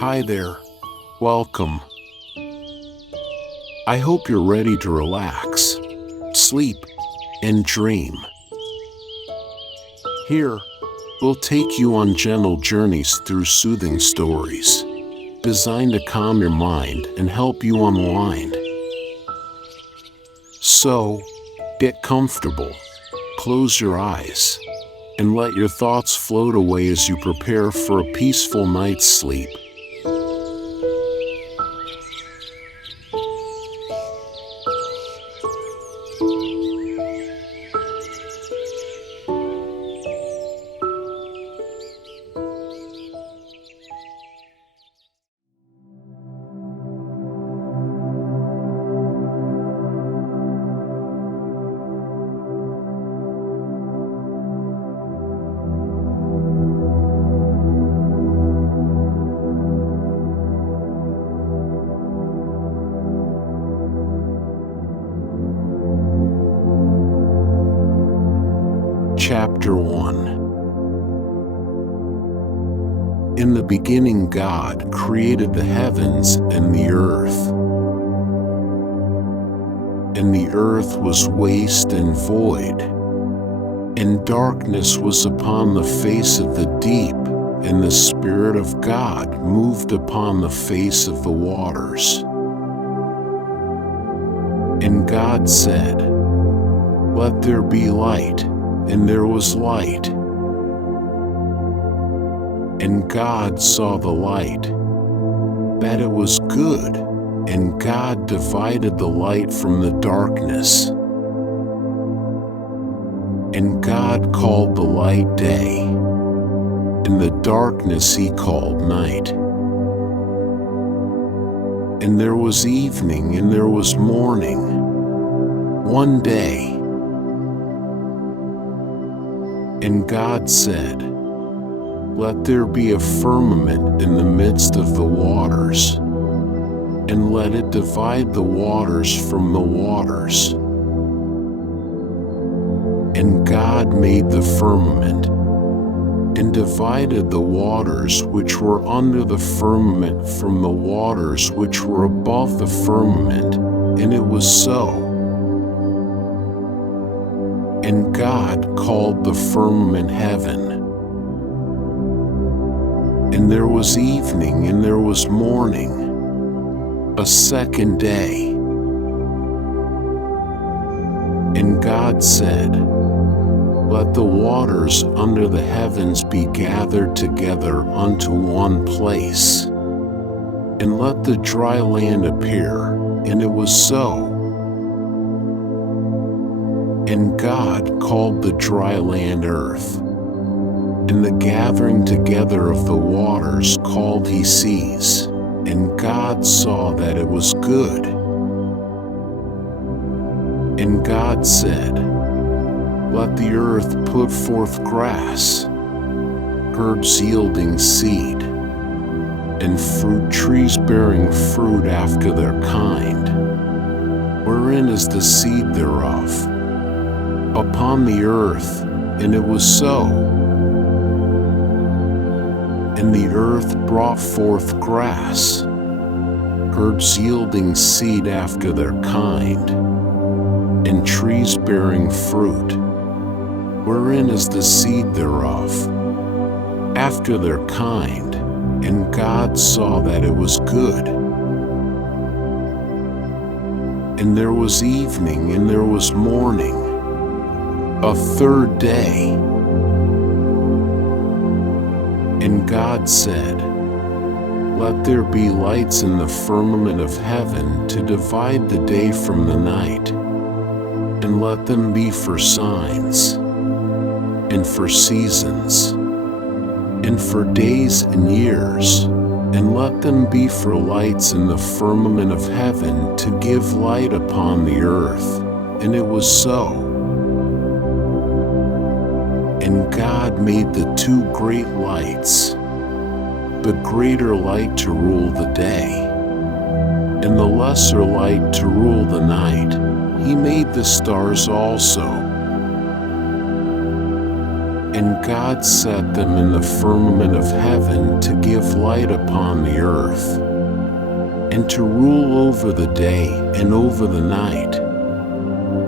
Hi there. Welcome. I hope you're ready to relax, sleep, and dream. Here, we'll take you on gentle journeys through soothing stories, designed to calm your mind and help you unwind. So, get comfortable, close your eyes, and let your thoughts float away as you prepare for a peaceful night's sleep. Chapter 1. In the beginning, God created the heavens and the earth. And the earth was waste and void, and darkness was upon the face of the deep, and the Spirit of God moved upon the face of the waters. And God said, "Let there be light." And there was light. And God saw the light, that it was good, and God divided the light from the darkness. And God called the light day, and the darkness He called night. And there was evening and there was morning, one day. And God said, "Let there be a firmament in the midst of the waters, and let it divide the waters from the waters." And God made the firmament, and divided the waters which were under the firmament from the waters which were above the firmament, and it was so. And God called the firmament heaven. And there was evening and there was morning, a second day. And God said, "Let the waters under the heavens be gathered together unto one place, and let the dry land appear." And it was so. And God called the dry land earth, and the gathering together of the waters called He seas. And God saw that it was good. And God said, "Let the earth put forth grass, herbs yielding seed, and fruit trees bearing fruit after their kind, wherein is the seed thereof, upon the earth." And it was so. And the earth brought forth grass, herbs yielding seed after their kind, and trees bearing fruit, wherein is the seed thereof, after their kind. And God saw that it was good. And there was evening and there was morning, a third day. And God said, "Let there be lights in the firmament of heaven to divide the day from the night, and let them be for signs, and for seasons, and for days and years, and let them be for lights in the firmament of heaven to give light upon the earth." And it was so. And God made the two great lights, the greater light to rule the day, and the lesser light to rule the night. He made the stars also. And God set them in the firmament of heaven to give light upon the earth, and to rule over the day and over the night,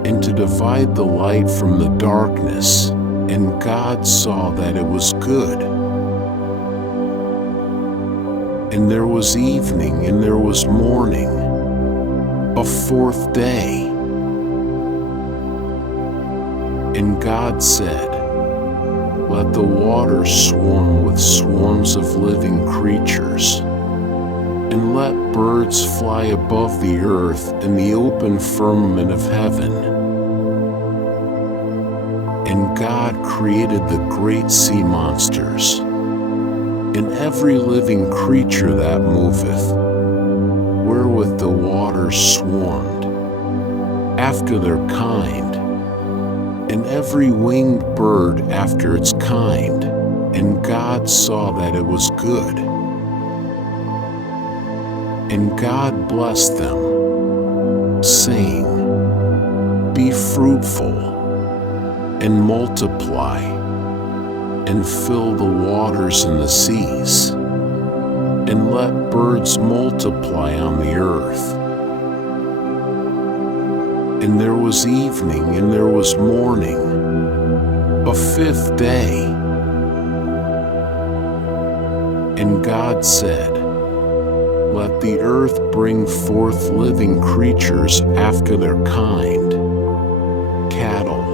and to divide the light from the darkness. And God saw that it was good. And there was evening and there was morning, a fourth day. And God said, "Let the waters swarm with swarms of living creatures, and let birds fly above the earth in the open firmament of heaven." And God created the great sea monsters, and every living creature that moveth, wherewith the waters swarmed, after their kind, and every winged bird after its kind. And God saw that it was good. And God blessed them, saying, "Be fruitful, and multiply, and fill the waters and the seas, and let birds multiply on the earth." And there was evening and there was morning, a fifth day. And God said, "Let the earth bring forth living creatures after their kind, cattle,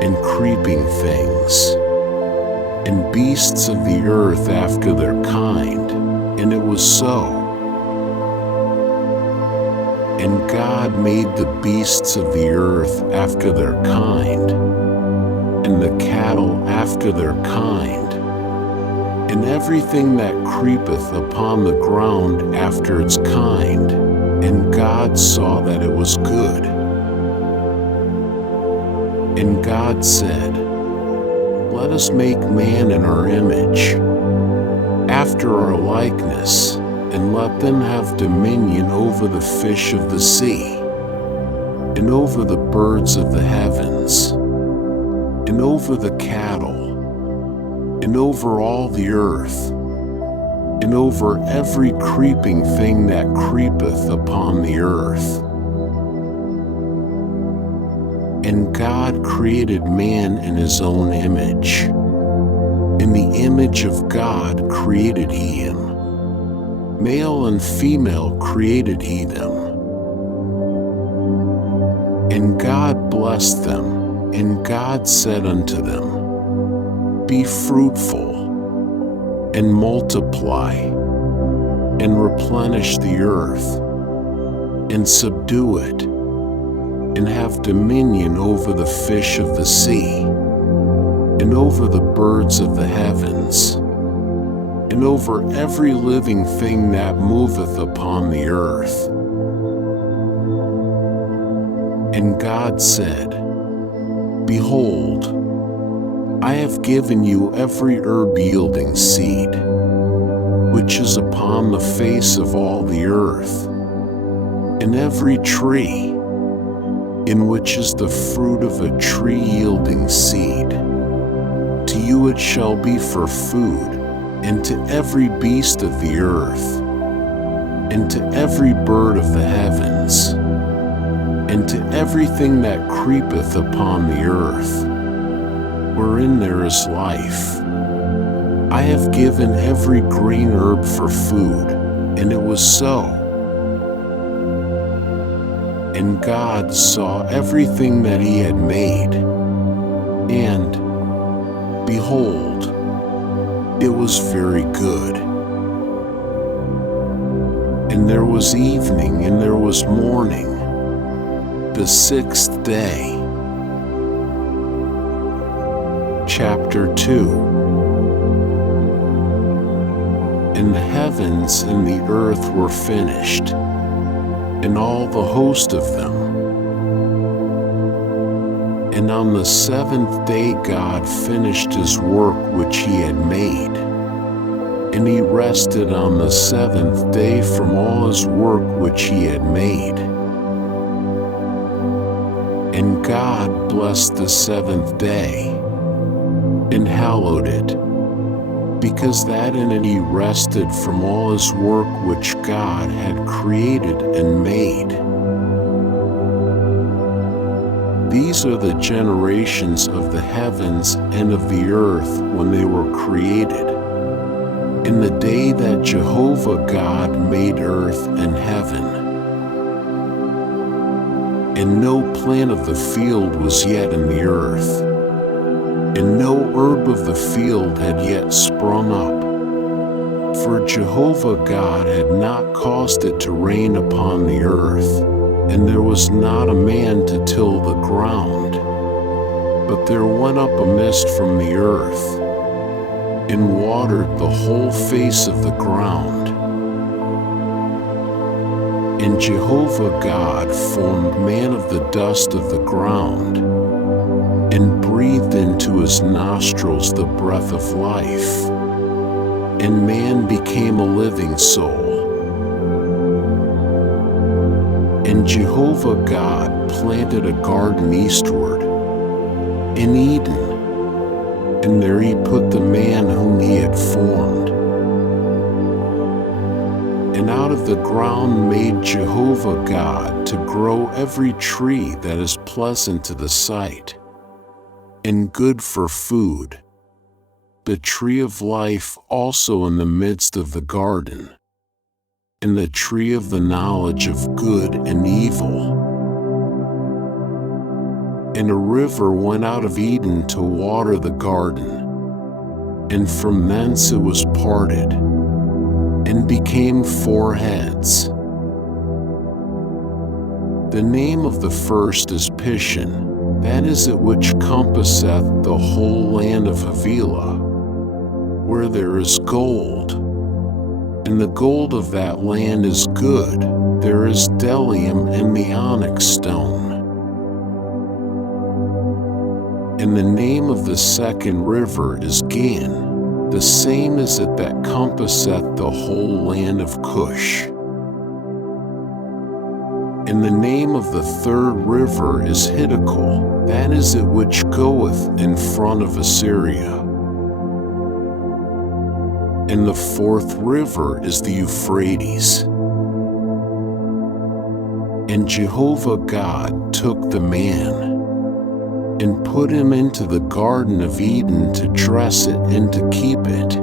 and creeping things, and beasts of the earth after their kind." And it was so. And God made the beasts of the earth after their kind, and the cattle after their kind, and everything that creepeth upon the ground after its kind. And God saw that it was good. And God said, "Let us make man in our image, after our likeness, and let them have dominion over the fish of the sea, and over the birds of the heavens, and over the cattle, and over all the earth, and over every creeping thing that creepeth upon the earth." And God created man in his own image. In the image of God created he him. Male and female created he them. And God blessed them, and God said unto them, "Be fruitful, and multiply, and replenish the earth, and subdue it, and have dominion over the fish of the sea, and over the birds of the heavens, and over every living thing that moveth upon the earth." And God said, "Behold, I have given you every herb yielding seed, which is upon the face of all the earth, and every tree, in which is the fruit of a tree yielding seed. To you it shall be for food, and to every beast of the earth, and to every bird of the heavens, and to everything that creepeth upon the earth, wherein there is life. I have given every green herb for food." And it was so. And God saw everything that he had made, and behold, it was very good. And there was evening and there was morning, the sixth day. Chapter 2. And the heavens and the earth were finished, and all the host of them. And on the seventh day God finished his work which he had made, and he rested on the seventh day from all his work which he had made. And God blessed the seventh day, and hallowed it, because that entity rested from all his work which God had created and made. These are the generations of the heavens and of the earth when they were created, in the day that Jehovah God made earth and heaven. And no plant of the field was yet in the earth, and no herb of the field had yet sprung up, for Jehovah God had not caused it to rain upon the earth, and there was not a man to till the ground. But there went up a mist from the earth, and watered the whole face of the ground. And Jehovah God formed man of the dust of the ground, and breathed into his nostrils the breath of life, and man became a living soul. And Jehovah God planted a garden eastward, in Eden, and there he put the man whom he had formed. And out of the ground made Jehovah God to grow every tree that is pleasant to the sight, and good for food, the tree of life also in the midst of the garden, and the tree of the knowledge of good and evil. And a river went out of Eden to water the garden, and from thence it was parted, and became 4 heads. The name of the first is Pishon, that is it which compasseth the whole land of Havilah, where there is gold. And the gold of that land is good, there is bdellium and the onyx stone. And the name of the second river is Gan, the same is it that compasseth the whole land of Cush. And the name of the third river is Hiddekel, that is it which goeth in front of Assyria. And the fourth river is the Euphrates. And Jehovah God took the man, and put him into the Garden of Eden to dress it and to keep it.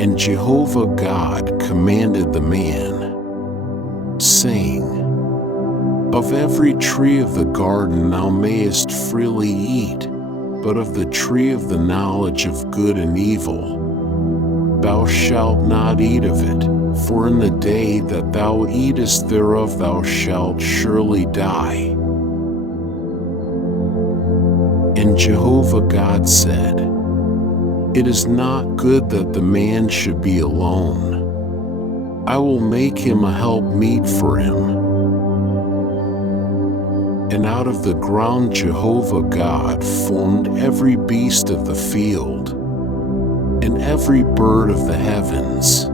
And Jehovah God commanded the man, saying, Of every tree of the garden thou mayest freely eat, but of the tree of the knowledge of good and evil thou shalt not eat of it, for in the day that thou eatest thereof thou shalt surely die. And Jehovah God said, It is not good that the man should be alone. I will make him a helpmeet for him. And out of the ground Jehovah God formed every beast of the field, and every bird of the heavens,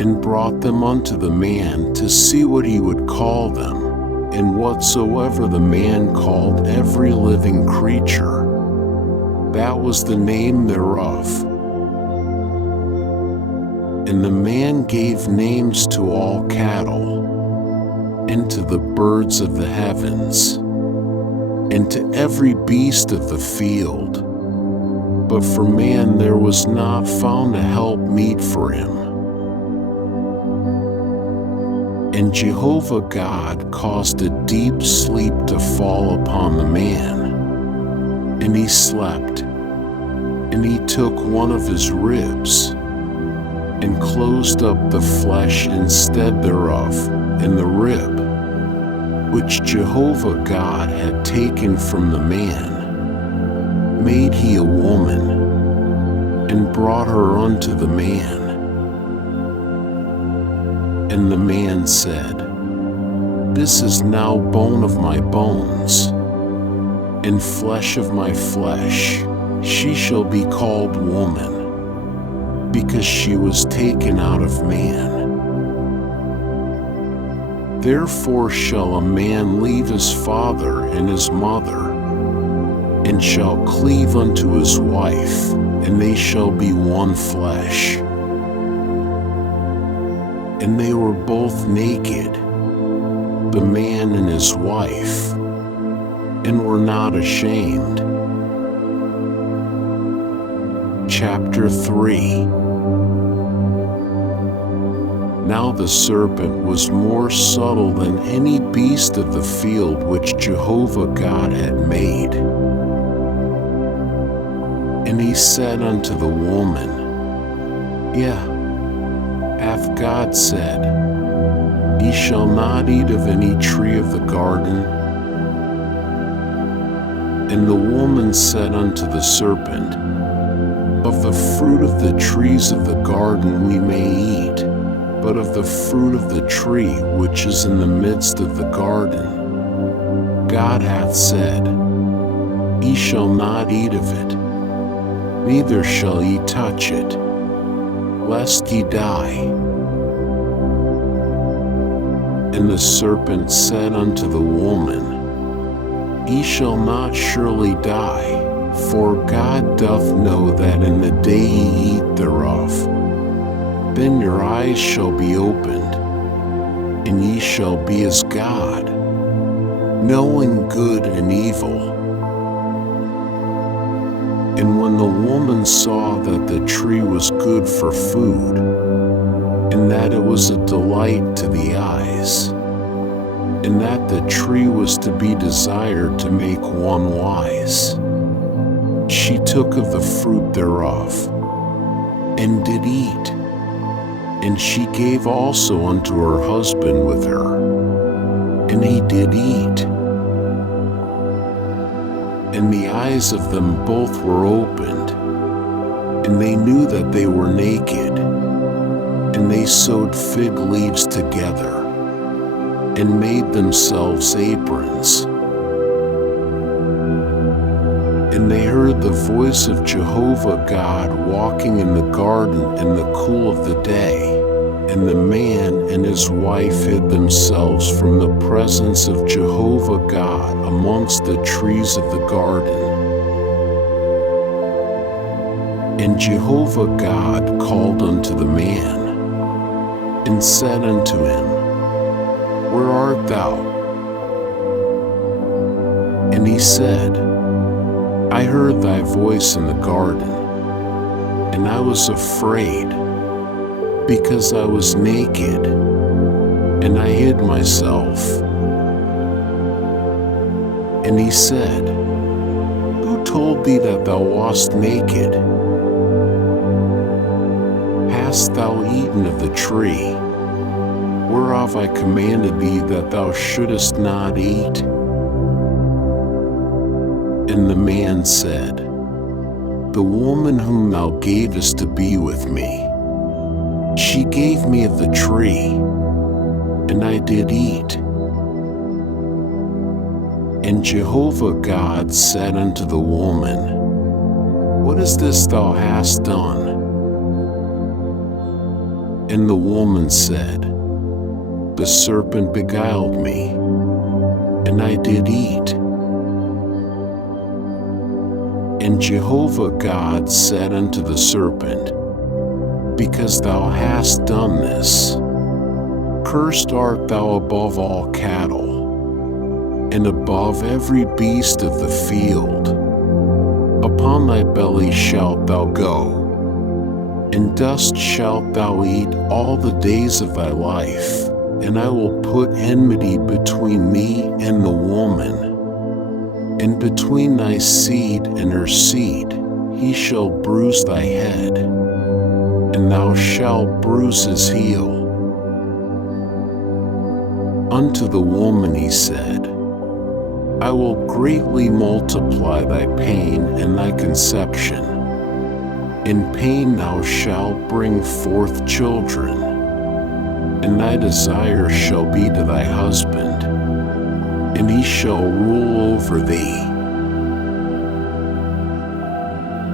and brought them unto the man to see what he would call them. And whatsoever the man called every living creature, that was the name thereof. And the man gave names to all cattle, and to the birds of the heavens, and to every beast of the field. But for man there was not found a helpmeet for him. And Jehovah God caused a deep sleep to fall upon the man, and he slept. And he took one of his ribs, and closed up the flesh instead thereof, and the rib, which Jehovah God had taken from the man, made he a woman, and brought her unto the man. And the man said, This is now bone of my bones, and flesh of my flesh. She shall be called woman, because she was taken out of man. Therefore shall a man leave his father and his mother, and shall cleave unto his wife, and they shall be one flesh. And they were both naked, the man and his wife, and were not ashamed. Chapter 3. Now the serpent was more subtle than any beast of the field which Jehovah God had made. And he said unto the woman, hath God said, Ye shall not eat of any tree of the garden? And the woman said unto the serpent, Of the fruit of the trees of the garden we may eat, but of the fruit of the tree which is in the midst of the garden, God hath said, Ye shall not eat of it, neither shall ye touch it, lest ye die. And the serpent said unto the woman, Ye shall not surely die, for God doth know that in the day ye eat thereof, then your eyes shall be opened, and ye shall be as God, knowing good and evil. And when the woman saw that the tree was good for food, and that it was a delight to the eyes, and that the tree was to be desired to make one wise, she took of the fruit thereof, and did eat. And she gave also unto her husband with her, and he did eat. And the eyes of them both were opened, and they knew that they were naked. And they sewed fig leaves together, and made themselves aprons. And they heard the voice of Jehovah God walking in the garden in the cool of the day. And the man and his wife hid themselves from the presence of Jehovah God amongst the trees of the garden. And Jehovah God called unto the man, and said unto him, Where art thou? And he said, I heard thy voice in the garden, and I was afraid, because I was naked, and I hid myself. And he said, Who told thee that thou wast naked? Hast thou eaten of the tree, whereof I commanded thee that thou shouldest not eat? And the man said, The woman whom thou gavest to be with me, she gave me of the tree, and I did eat. And Jehovah God said unto the woman, What is this thou hast done? And the woman said, The serpent beguiled me, and I did eat. And Jehovah God said unto the serpent, Because thou hast done this, cursed art thou above all cattle, and above every beast of the field. Upon thy belly shalt thou go, and dust shalt thou eat all the days of thy life, and I will put enmity between thee and the woman, and between thy seed and her seed. He shall bruise thy head, and thou shalt bruise his heel. Unto the woman he said, I will greatly multiply thy pain and thy conception. In pain thou shalt bring forth children, and thy desire shall be to thy husband, and he shall rule over thee.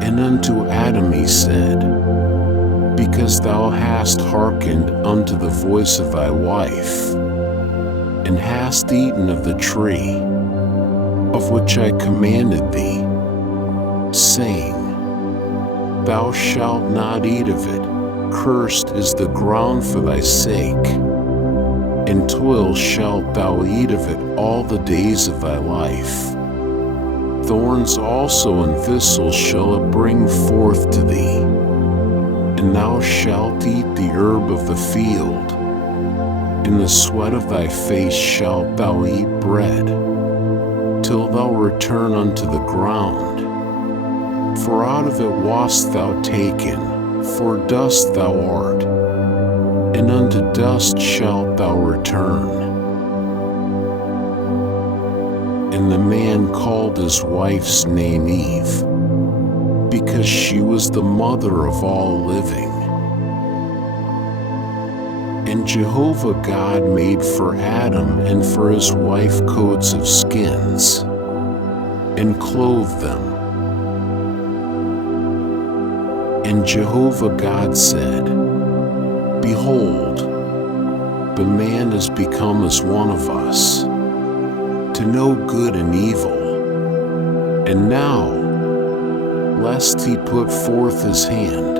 And unto Adam he said, Because thou hast hearkened unto the voice of thy wife, and hast eaten of the tree, of which I commanded thee, saying, Thou shalt not eat of it, cursed is the ground for thy sake. In toil shalt thou eat of it all the days of thy life. Thorns also and thistles shall it bring forth to thee, and thou shalt eat the herb of the field. In the sweat of thy face shalt thou eat bread, till thou return unto the ground. For out of it wast thou taken, for dust thou art, and unto dust shalt thou return. And the man called his wife's name Eve, because she was the mother of all living. And Jehovah God made for Adam and for his wife coats of skins, and clothed them. And Jehovah God said, Behold, the man is become as one of us, to know good and evil. And now, lest he put forth his hand,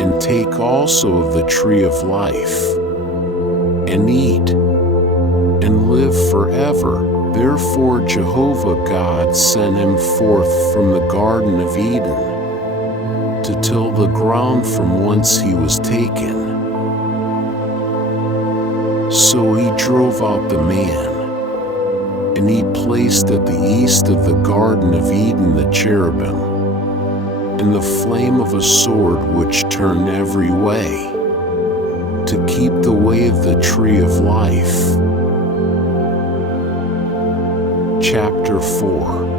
and take also of the tree of life, and eat, and live forever. Therefore Jehovah God sent him forth from the Garden of Eden, to till the ground from whence he was taken. So he drove out the man, and he placed at the east of the Garden of Eden the cherubim, and the flame of a sword which turned every way, to keep the way of the tree of life. Chapter 4.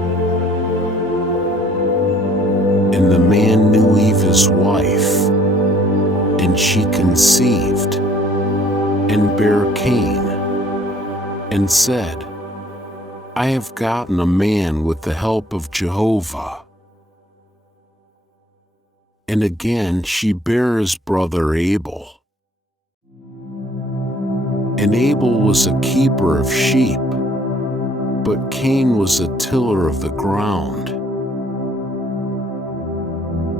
And the man knew Eve his wife, and she conceived, and bare Cain, and said, I have gotten a man with the help of Jehovah. And again she bare his brother Abel. And Abel was a keeper of sheep, but Cain was a tiller of the ground.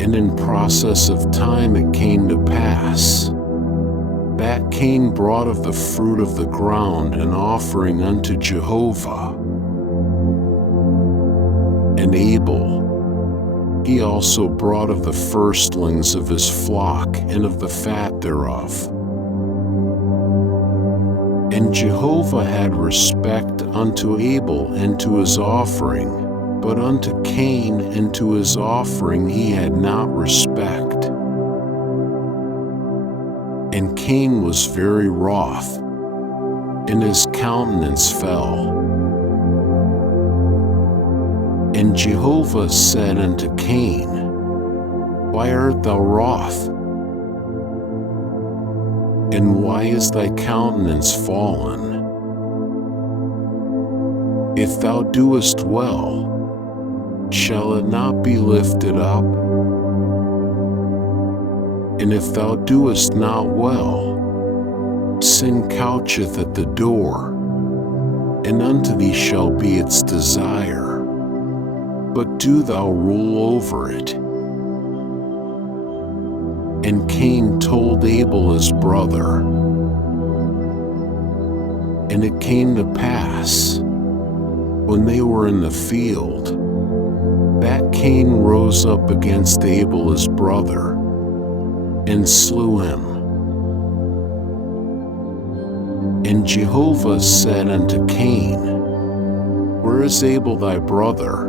And in process of time it came to pass that Cain brought of the fruit of the ground an offering unto Jehovah. And Abel, he also brought of the firstlings of his flock and of the fat thereof. And Jehovah had respect unto Abel and to his offering, but unto Cain and to his offering he had not respect. And Cain was very wroth, and his countenance fell. And Jehovah said unto Cain, Why art thou wroth? And why is thy countenance fallen? If thou doest well, shall it not be lifted up? And if thou doest not well, sin coucheth at the door, and unto thee shall be its desire, but do thou rule over it. And Cain told Abel his brother. And it came to pass, when they were in the field, that Cain rose up against Abel his brother, and slew him. And Jehovah said unto Cain, Where is Abel thy brother?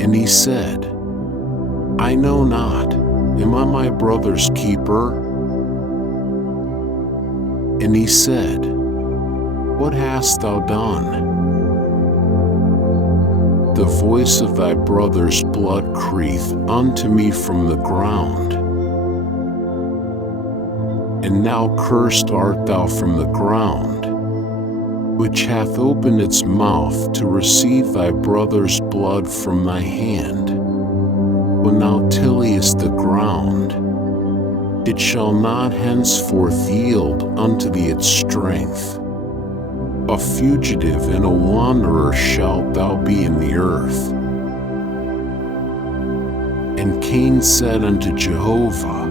And he said, I know not. Am I my brother's keeper? And he said, What hast thou done? The voice of thy brother's blood crieth unto me from the ground. And now cursed art thou from the ground, which hath opened its mouth to receive thy brother's blood from thy hand. When thou tillest the ground, it shall not henceforth yield unto thee its strength. A fugitive and a wanderer shalt thou be in the earth. And Cain said unto Jehovah,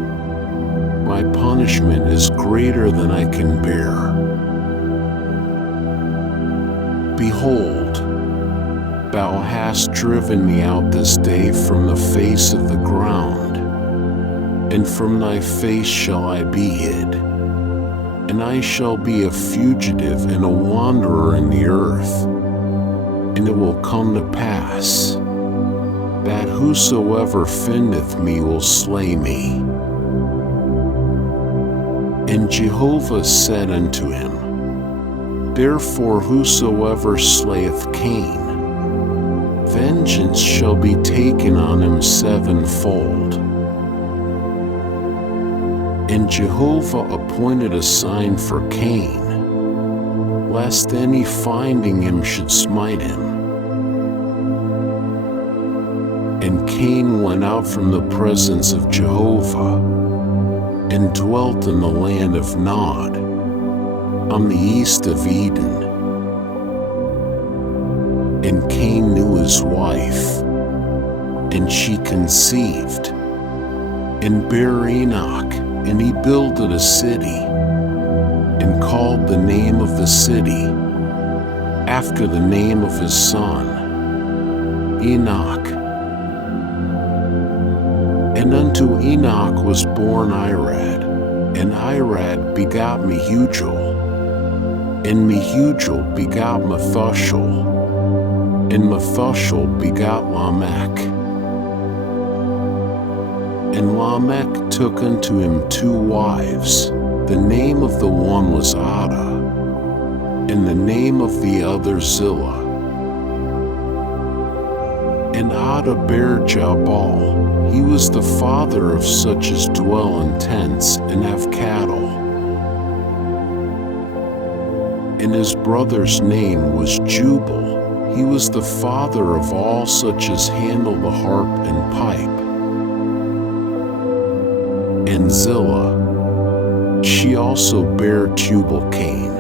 My punishment is greater than I can bear. Behold, thou hast driven me out this day from the face of the ground, and from thy face shall I be hid. And I shall be a fugitive and a wanderer in the earth. And it will come to pass that whosoever findeth me will slay me. And Jehovah said unto him, Therefore whosoever slayeth Cain, vengeance shall be taken on him sevenfold. And Jehovah appointed a sign for Cain, lest any finding him should smite him. And Cain went out from the presence of Jehovah, and dwelt in the land of Nod, on the east of Eden. And Cain knew his wife, and she conceived, and bare Enoch. And he builded a city, and called the name of the city after the name of his son, Enoch. And unto Enoch was born Irad, and Irad begot Mehujael, and Mehujael begot Methusael, and Methusael begot Lamech. And Lamech took unto him 2 wives. The name of the one was Adah, and the name of the other Zillah. And Adah bare Jabal. He was the father of such as dwell in tents and have cattle. And his brother's name was Jubal. He was the father of all such as handle the harp and pipe. And Zillah, she also bare Tubal-Cain,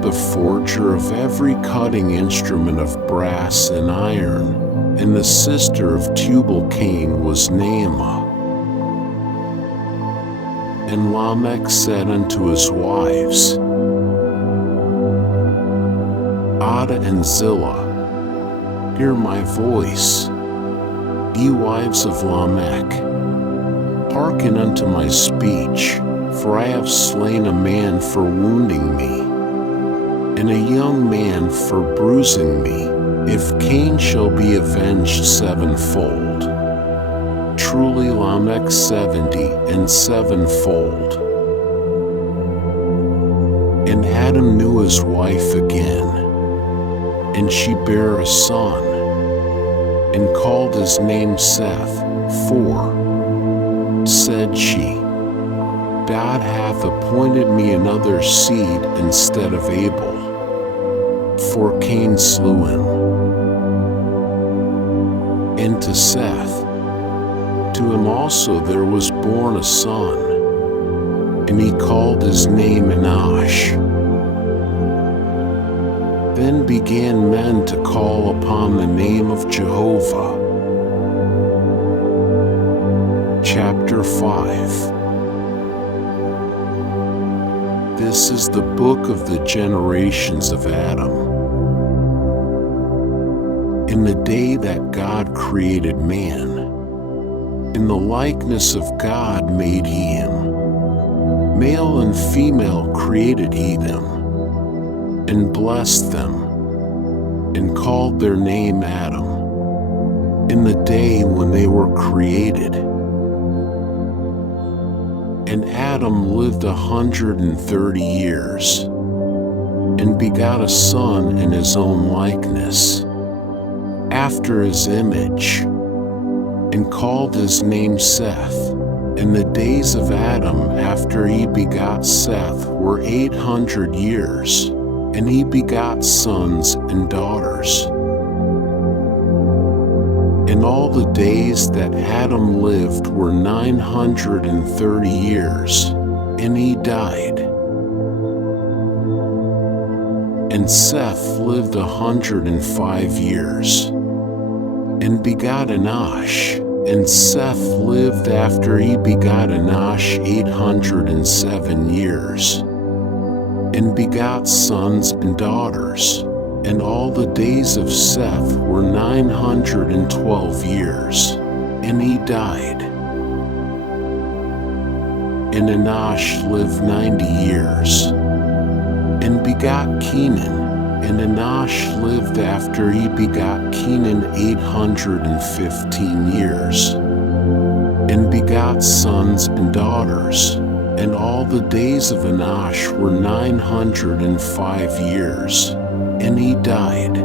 the forger of every cutting instrument of brass and iron, and the sister of Tubal-Cain was Naamah. And Lamech said unto his wives, Adah and Zillah, hear my voice, ye wives of Lamech. Hearken unto my speech, for I have slain a man for wounding me, and a young man for bruising me. If Cain shall be avenged sevenfold, truly Lamech 70 and sevenfold. And Adam knew his wife again, and she bare a son, and called his name Seth, for said she, God hath appointed me another seed instead of Abel, for Cain slew him. And to Seth, to him also there was born a son, and he called his name Enosh. Then began men to call upon the name of Jehovah. Chapter 5. This is the book of the generations of Adam. In the day that God created man, in the likeness of God made he him. Male and female created he them, and blessed them, and called their name Adam, in the day when they were created. And Adam lived 130 years, and begot a son in his own likeness, after his image, and called his name Seth. And the days of Adam after he begot Seth were 800 years, and he begot sons and daughters. And all the days that Adam lived were 930 years, and he died. And Seth lived 105 years, and begot Enosh. And Seth lived after he begot Enosh 807 years, and begot sons and daughters. And all the days of Seth were 912 years, and he died. And Enosh lived 90 years, and begot Kenan. And Enosh lived after he begot Kenan 815 years, and begot sons and daughters. And all the days of Enosh were 905 years, and he died.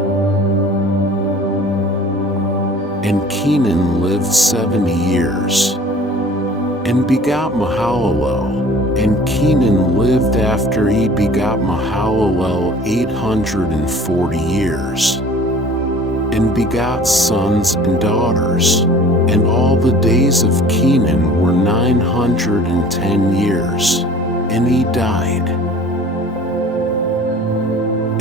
And Kenan lived 70 years, and begot Mahalalel. And Kenan lived after he begot Mahalalel 840 years, and begot sons and daughters. And all the days of Kenan were 910 years, and he died.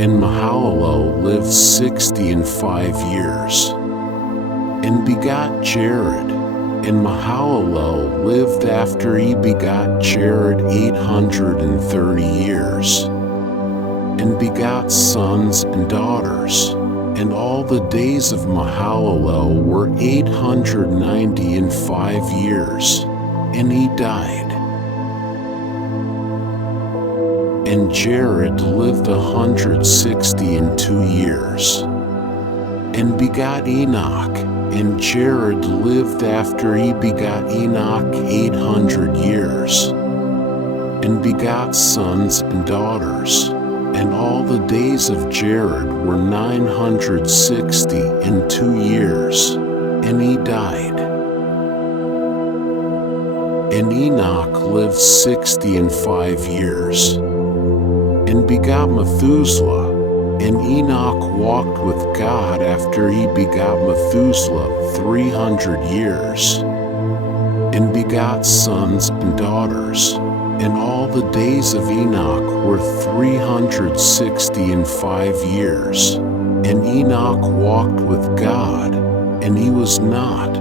And Mahalalel lived 65 years, and begot Jared. And Mahalalel lived after he begot Jared 830 years, and begot sons and daughters. And all the days of Mahalalel were 895 years, and he died. And Jared lived 162 years, and begot Enoch. And Jared lived after he begot Enoch 800 years, and begot sons and daughters. And all the days of Jared were 962 years, and he died. And Enoch lived 65 years, and begot Methuselah. And Enoch walked with God after he begot Methuselah 300 years, and begot sons and daughters. And all the days of Enoch were 365 years. And Enoch walked with God, and he was not,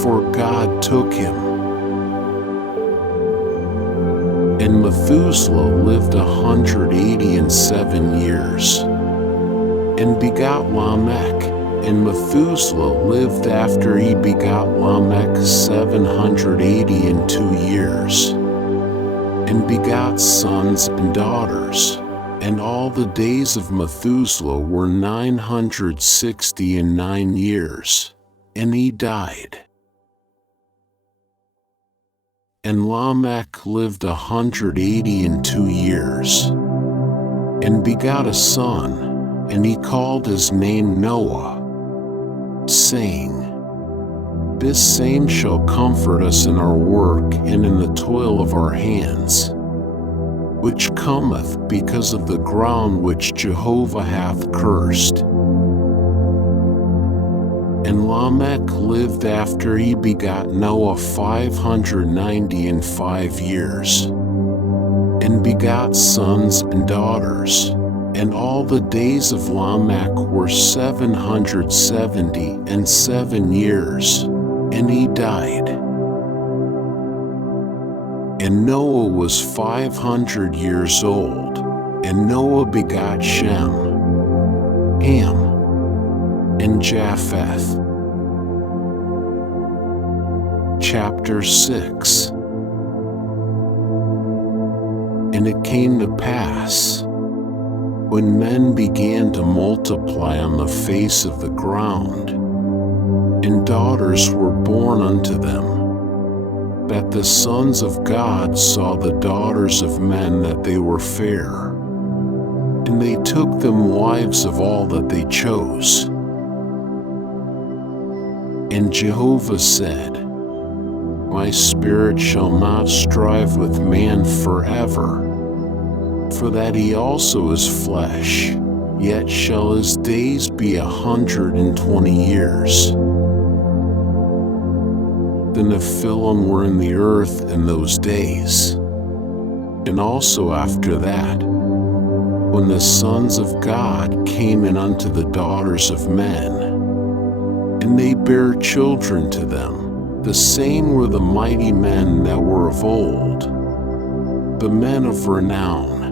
for God took him. And Methuselah lived 187 years, and begot Lamech. And Methuselah lived after he begot Lamech 782 years, and begot sons and daughters. And all the days of Methuselah were 969 years, and he died. And Lamech lived 182 years, and begot a son, and he called his name Noah, saying, This same shall comfort us in our work and in the toil of our hands, which cometh because of the ground which Jehovah hath cursed. And Lamech lived after he begot Noah 595 years, and begot sons and daughters. And all the days of Lamech were 777 years, and he died. And Noah was 500 years old, and Noah begot Shem, Ham, and Japheth. Chapter 6. And it came to pass, when men began to multiply on the face of the ground, and daughters were born unto them, that the sons of God saw the daughters of men that they were fair, and they took them wives of all that they chose. And Jehovah said, My spirit shall not strive with man forever, for that he also is flesh, yet shall his days be 120 years. The Nephilim were in the earth in those days, and also after that, when the sons of God came in unto the daughters of men, and they bare children to them, the same were the mighty men that were of old, the men of renown.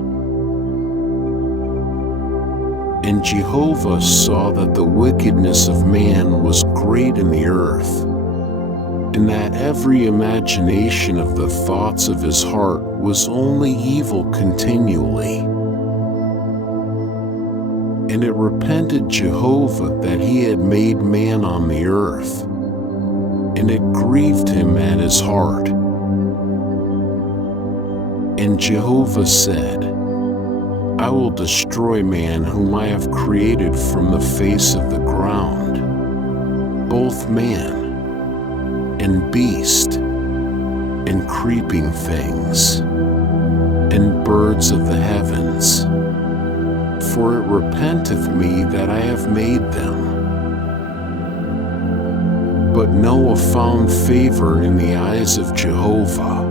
And Jehovah saw that the wickedness of man was great in the earth, and that every imagination of the thoughts of his heart was only evil continually. And it repented Jehovah that he had made man on the earth, and it grieved him at his heart. And Jehovah said, I will destroy man whom I have created from the face of the ground, both man and beast, and creeping things, and birds of the heavens, for it repenteth me that I have made them. But Noah found favor in the eyes of Jehovah.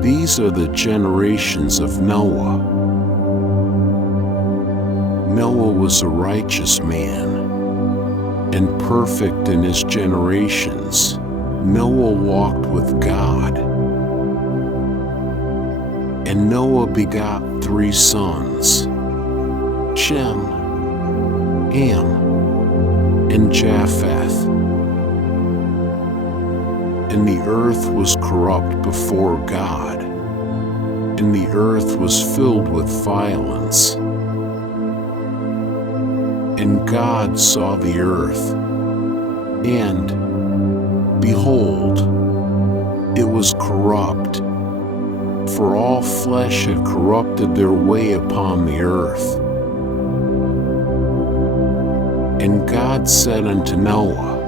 These are the generations of Noah. Noah was a righteous man, and perfect in his generations. Noah walked with God. And Noah begot 3 sons, Shem, Ham, and Japheth. And the earth was corrupt before God, and the earth was filled with violence. And God saw the earth, and, behold, it was corrupt, for all flesh had corrupted their way upon the earth. And God said unto Noah,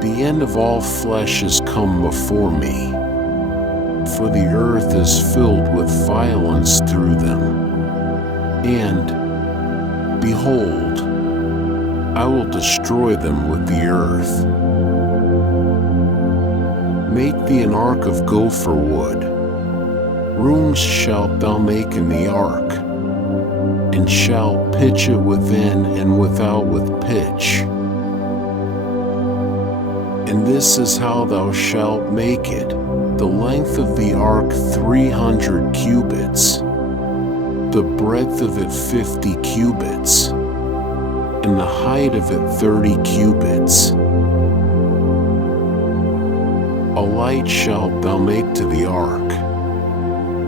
The end of all flesh is come before me, for the earth is filled with violence through them. And, behold, I will destroy them with the earth. Make thee an ark of gopher wood. Rooms shalt thou make in the ark, and shalt pitch it within and without with pitch. And this is how thou shalt make it: the length of the ark 300 cubits, the breadth of it 50 cubits, and the height of it 30 cubits. A light shalt thou make to the ark,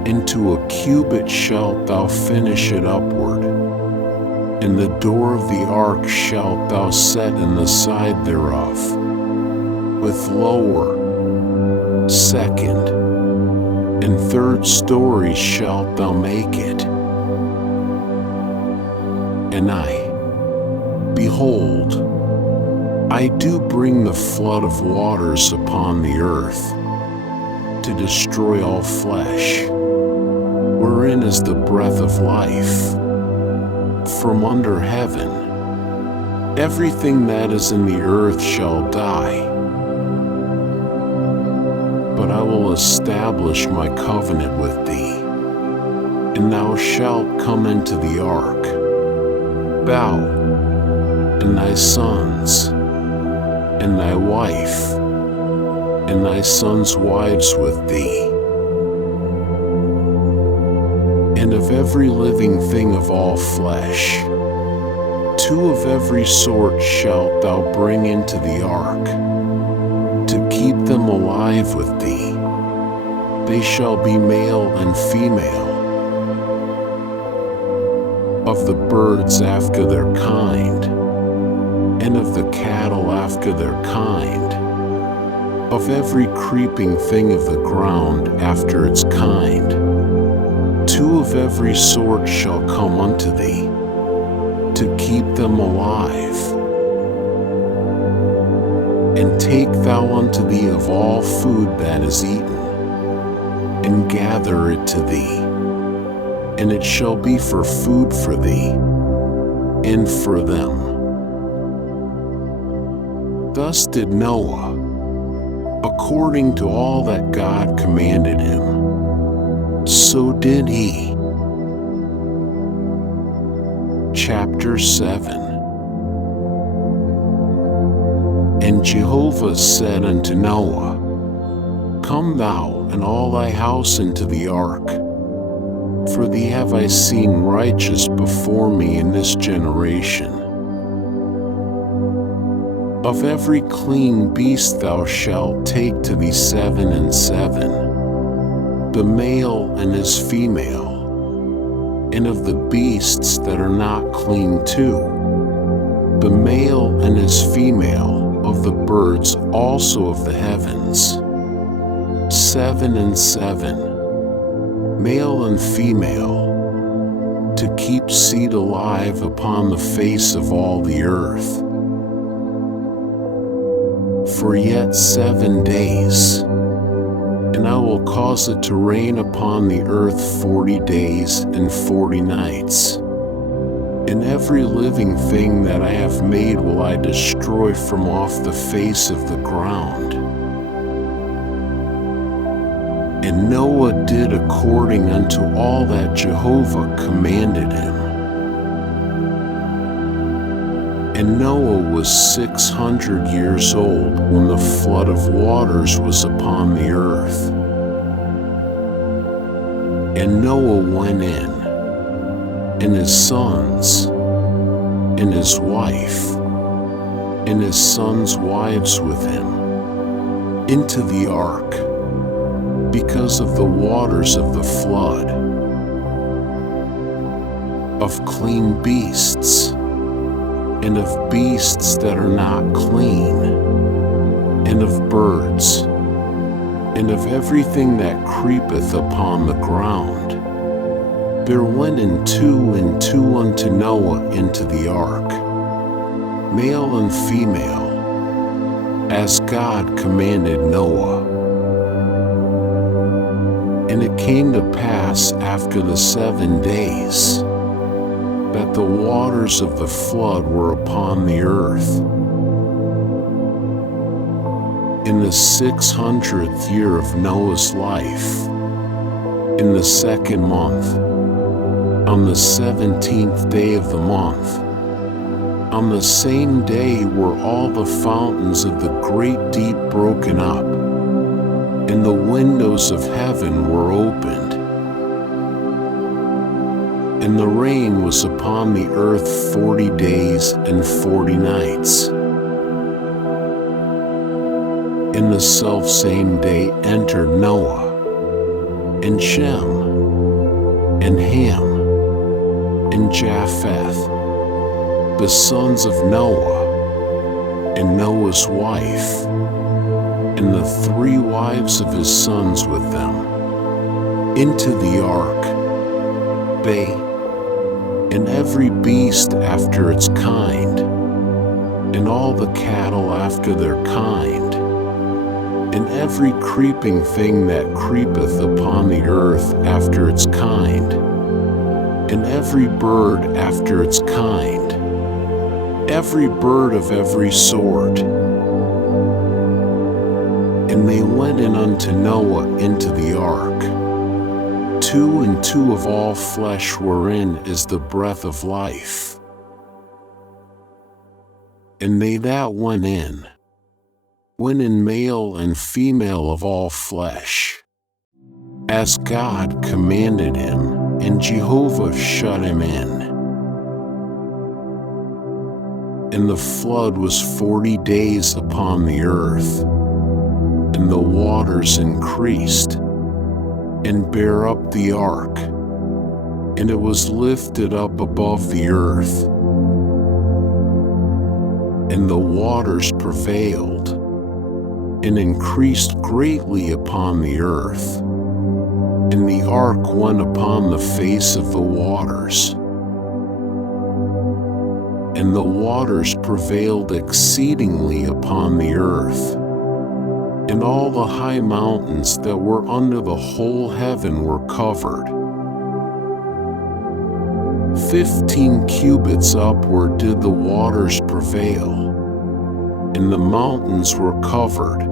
and to a cubit shalt thou finish it upward. And the door of the ark shalt thou set in the side thereof, with lower, second, and third stories shalt thou make it. And behold, I do bring the flood of waters upon the earth, to destroy all flesh, wherein is the breath of life, from under heaven. Everything that is in the earth shall die. But I will establish my covenant with thee, and thou shalt come into the ark, thou, and thy sons, and thy wife, and thy sons' wives with thee. And of every living thing of all flesh, 2 of every sort shalt thou bring into the ark, to keep them alive with thee. They shall be male and female. Of the birds after their kind, and of the cattle after their kind, of every creeping thing of the ground after its kind, 2 of every sort shall come unto thee, to keep them alive. And take thou unto thee of all food that is eaten, and gather it to thee, and it shall be for food for thee, and for them. Thus did Noah, according to all that God commanded him. So did he. Chapter 7. And Jehovah said unto Noah, Come thou and all thy house into the ark, for thee have I seen righteous before me in this generation. Of every clean beast thou shalt take to thee 7 and 7, the male and his female, and of the beasts that are not clean 2, the male and his female, of the birds also of the heavens, 7 and 7, male and female, to keep seed alive upon the face of all the earth. For yet 7 days, and I will cause it to rain upon the earth 40 days and 40 nights. And every living thing that I have made will I destroy from off the face of the ground. And Noah did according unto all that Jehovah commanded him. And Noah was 600 years old when the flood of waters was upon the earth. And Noah went in, and his sons, and his wife, and his sons' wives with him, into the ark, because of the waters of the flood, of clean beasts, and of beasts that are not clean, and of birds, and of everything that creepeth upon the ground. There went in 2 and 2 unto Noah into the ark, male and female, as God commanded Noah. And it came to pass after the 7 days, that the waters of the flood were upon the earth. In the 600th year of Noah's life, in the 2nd month, on the 17th day of the month, on the same day were all the fountains of the great deep broken up, and the windows of heaven were opened. And the rain was upon the earth 40 days and 40 nights. In the selfsame day entered Noah, and Shem, and Ham, and Japheth, the sons of Noah, and Noah's wife, and the 3 wives of his sons with them, into the ark, they, and every beast after its kind, and all the cattle after their kind, and every creeping thing that creepeth upon the earth after its kind, and every bird after its kind, every bird of every sort. And they went in unto Noah into the ark. 2 and 2 of all flesh wherein is the breath of life. And they that went in male and female of all flesh, as God commanded him, and Jehovah shut him in. And the flood was 40 days upon the earth, and the waters increased, and bare up the ark, and it was lifted up above the earth. And the waters prevailed, and increased greatly upon the earth. And the ark went upon the face of the waters. And the waters prevailed exceedingly upon the earth. And all the high mountains that were under the whole heaven were covered. 15 cubits upward did the waters prevail, and the mountains were covered.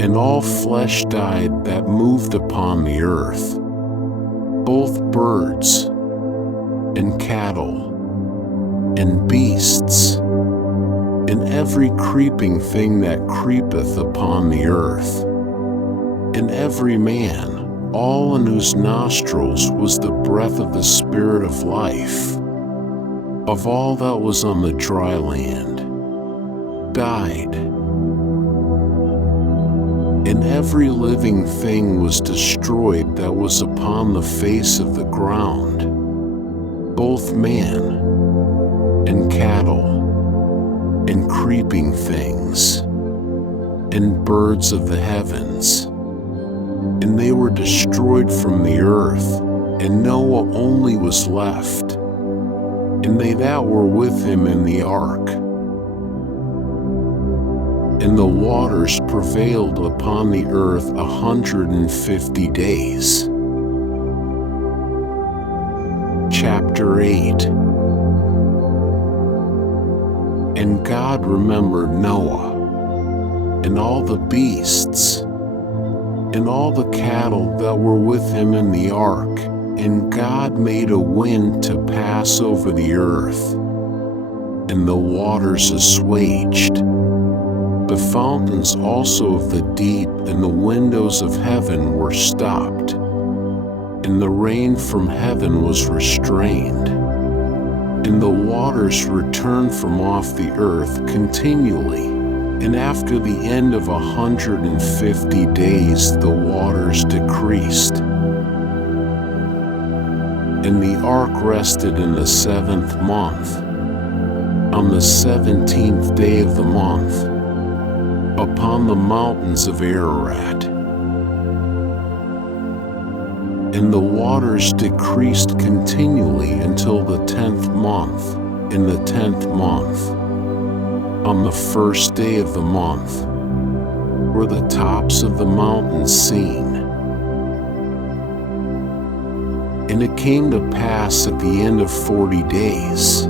and all flesh died that moved upon the earth, both birds and cattle and beasts, and every creeping thing that creepeth upon the earth, and every man, all in whose nostrils was the breath of the Spirit of life, of all that was on the dry land, died. And every living thing was destroyed that was upon the face of the ground, both man and cattle, and creeping things, and birds of the heavens. And they were destroyed from the earth, and Noah only was left, and they that were with him in the ark. And the waters prevailed upon the earth 150 days. Chapter 8. And God remembered Noah, and all the beasts, and all the cattle that were with him in the ark, and God made a wind to pass over the earth, and the waters assuaged. The fountains also of the deep and the windows of heaven were stopped, and the rain from heaven was restrained, and the waters returned from off the earth continually. And after the end of 150 days the waters decreased. And the ark rested in the 7th month, on the 17th day of the month, upon the mountains of Ararat. And the waters decreased continually until the 10th month. In the 10th month, on the 1st day of the month, were the tops of the mountains seen. And it came to pass at the end of 40 days,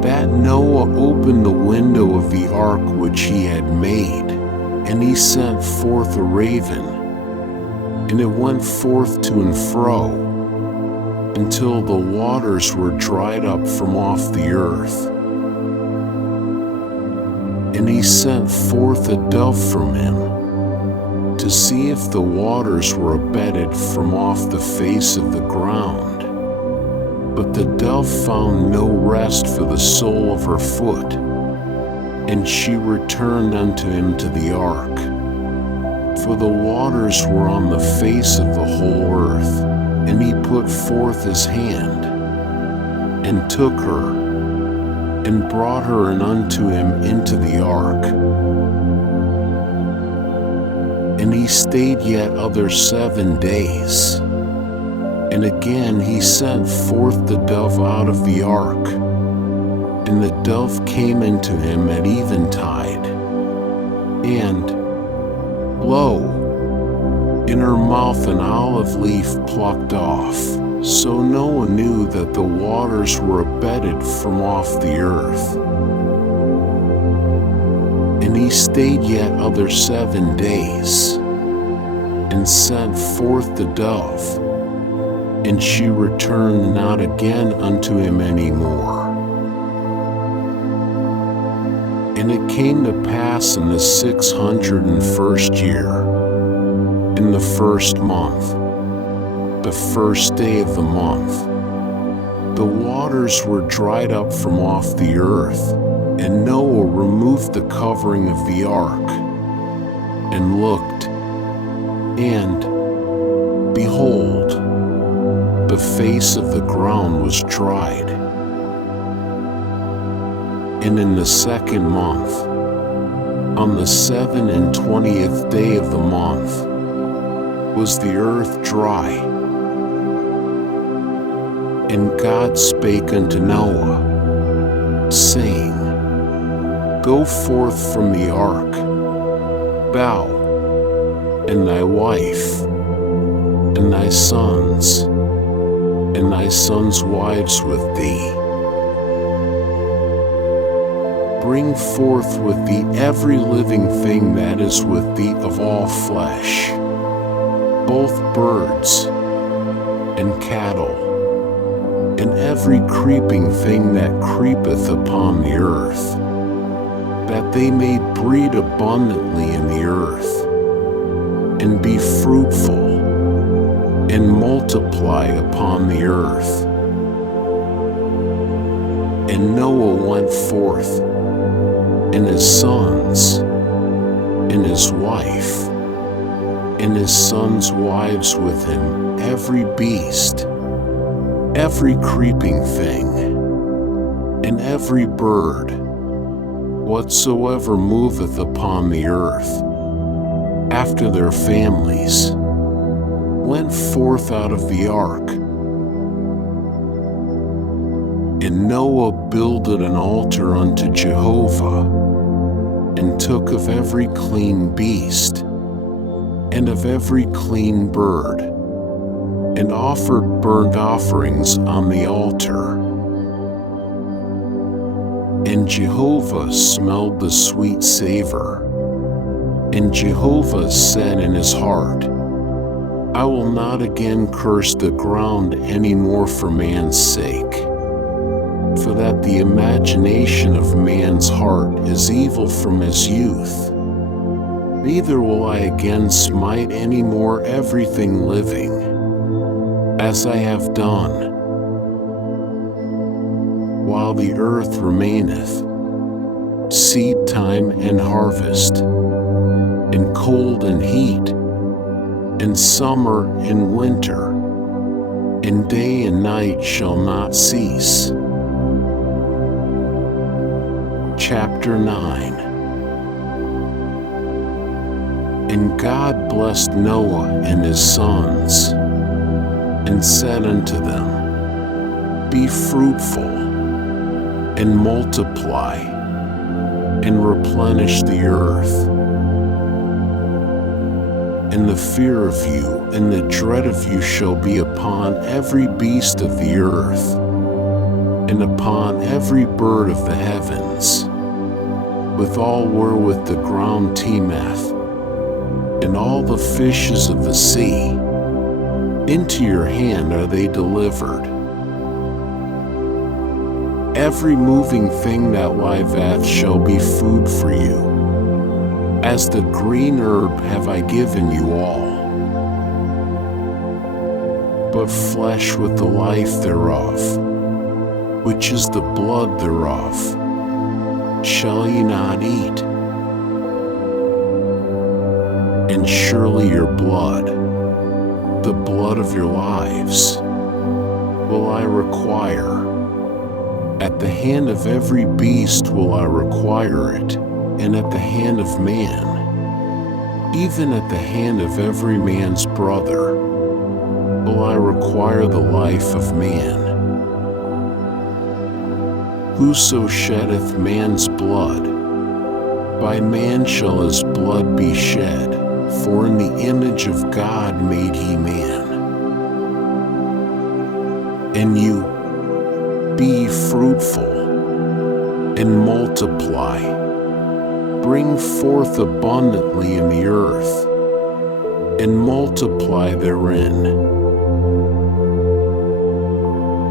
that Noah opened the window of the ark which he had made, and he sent forth a raven, and it went forth to and fro, until the waters were dried up from off the earth. And he sent forth a dove from him, to see if the waters were abated from off the face of the ground. But the dove found no rest for the sole of her foot, and she returned unto him to the ark. For the waters were on the face of the whole earth, and he put forth his hand, and took her, and brought her in unto him into the ark. And he stayed yet other 7 days. And again he sent forth the dove out of the ark. And the dove came into him at eventide. And, lo, in her mouth an olive leaf plucked off. So Noah knew that the waters were abated from off the earth. And he stayed yet other 7 days, and sent forth the dove, and she returned not again unto him any more. And it came to pass in the 601st year, in the 1st month, the 1st day of the month, the waters were dried up from off the earth, and Noah removed the covering of the ark, and looked, and, behold, the face of the ground was dried. And in the 2nd month, on the 27th day of the month, was the earth dry. And God spake unto Noah, saying, Go forth from the ark, thou, and thy wife, and thy sons, and thy sons' wives with thee. bring forth with thee every living thing that is with thee of all flesh, both birds and cattle, and every creeping thing that creepeth upon the earth, that they may breed abundantly in the earth, and be fruitful, and multiply upon the earth. And Noah went forth, and his sons, and his wife, and his sons' wives with him, every beast, every creeping thing, and every bird, whatsoever moveth upon the earth, after their families, went forth out of the ark. And Noah builded an altar unto Jehovah, and took of every clean beast, and of every clean bird, and offered burnt offerings on the altar. And Jehovah smelled the sweet savor. And Jehovah said in his heart, I will not again curse the ground any more for man's sake, for that the imagination of man's heart is evil from his youth. Neither will I again smite any more everything living, as I have done, while the earth remaineth, seed time and harvest, and cold and heat, and summer and winter, and day and night shall not cease. Chapter 9. And God blessed Noah and his sons, and said unto them, Be fruitful, and multiply, and replenish the earth. And the fear of you and the dread of you shall be upon every beast of the earth, and upon every bird of the heavens, with all wherewith the ground teemeth, and all the fishes of the sea. Into your hand are they delivered. Every moving thing that liveth shall be food for you. As the green herb have I given you all. But flesh with the life thereof, which is the blood thereof, shall ye not eat. And surely your blood, the blood of your lives, will I require. At the hand of every beast will I require it, and at the hand of man, even at the hand of every man's brother, will I require the life of man. Whoso sheddeth man's blood, by man shall his blood be shed, for in the image of God made he man. And you, be ye fruitful, and multiply, bring forth abundantly in the earth, and multiply therein.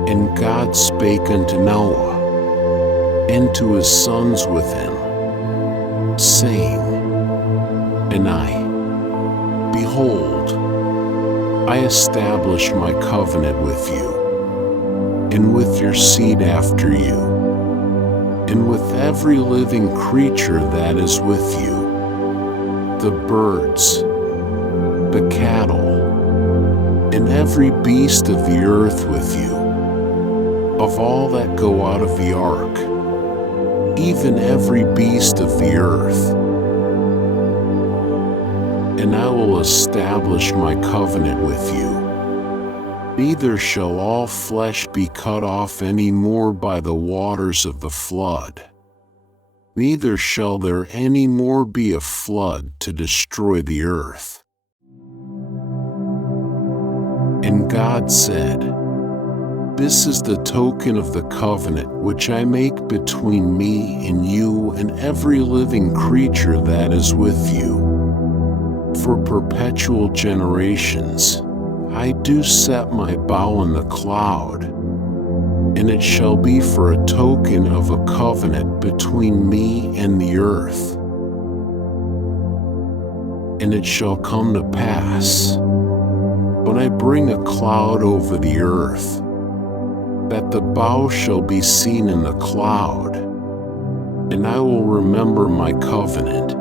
And God spake unto Noah, and to his sons with him, saying, And behold, I establish my covenant with you, and with your seed after you, and with every living creature that is with you, the birds, the cattle, and every beast of the earth with you, of all that go out of the ark, even every beast of the earth. And I will establish my covenant with you. Neither shall all flesh be cut off any more by the waters of the flood. Neither shall there any more be a flood to destroy the earth. And God said, This is the token of the covenant which I make between me and you and every living creature that is with you. For perpetual generations, I do set my bow in the cloud, and it shall be for a token of a covenant between me and the earth. And it shall come to pass, when I bring a cloud over the earth, that the bow shall be seen in the cloud, and I will remember my covenant,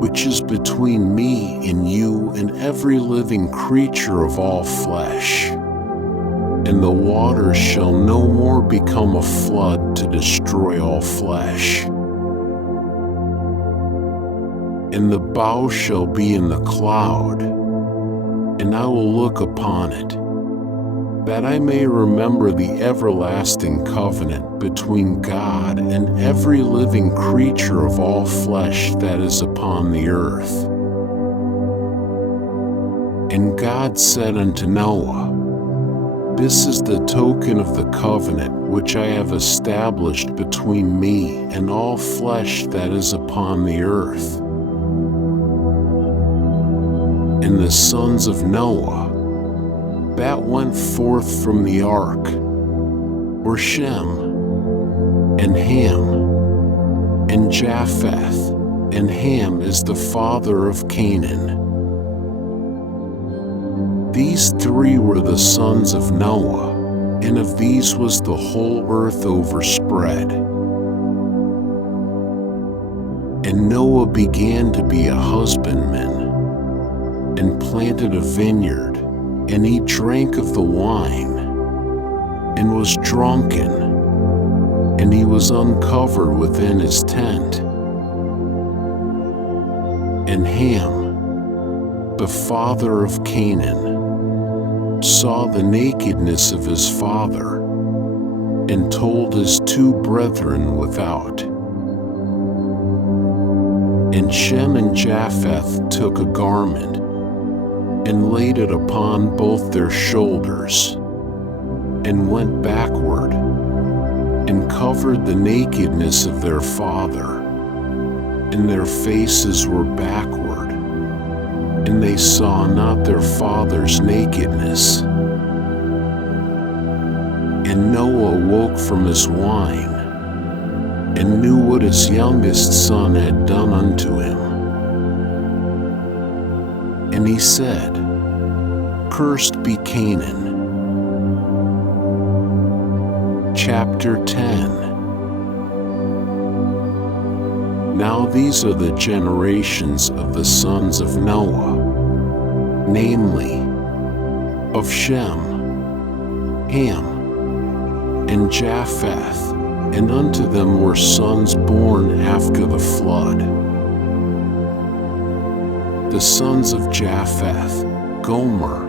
which is between me and you and every living creature of all flesh. And the waters shall no more become a flood to destroy all flesh. And the bow shall be in the cloud, and I will look upon it, that I may remember the everlasting covenant between God and every living creature of all flesh that is upon the earth. And God said unto Noah, This is the token of the covenant which I have established between me and all flesh that is upon the earth. And the sons of Noah that went forth from the ark were Shem, and Ham, and Japheth, and Ham is the father of Canaan. These three were the sons of Noah, and of these was the whole earth overspread. And Noah began to be a husbandman, and planted a vineyard, and he drank of the wine, and was drunken, and he was uncovered within his tent. And Ham, the father of Canaan, saw the nakedness of his father, and told his two brethren without. And Shem and Japheth took a garment, and laid it upon both their shoulders, and went backward, and covered the nakedness of their father, and their faces were backward, and they saw not their father's nakedness. And Noah awoke from his wine, and knew what his youngest son had done unto him. And he said, Cursed be Canaan. Chapter 10. Now these are the generations of the sons of Noah, namely, of Shem, Ham, and Japheth, and unto them were sons born after the flood. The sons of Japheth, Gomer,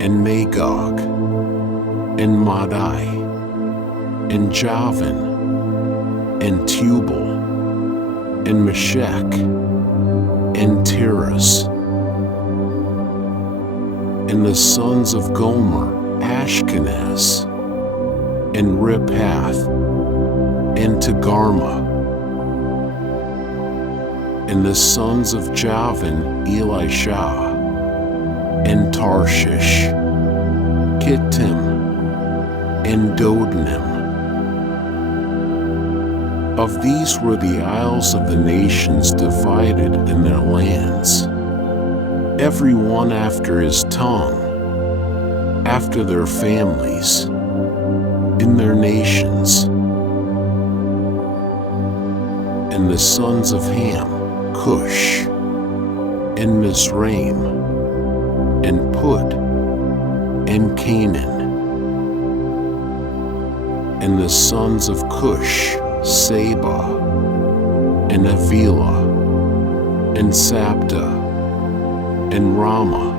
and Magog, and Madai, and Javan, and Tubal, and Meshech, and Tiras. And the sons of Gomer, Ashkenaz, and Riphath, and Togarmah. And the sons of Javan, Elisha, and Tarshish, Kittim, and Dodanim. Of these were the isles of the nations divided in their lands, every one after his tongue, after their families, in their nations. And the sons of Ham, Cush, and Mizraim, and Put, and Canaan. And the sons of Cush, Seba, and Avila, and Sabta, and Rama,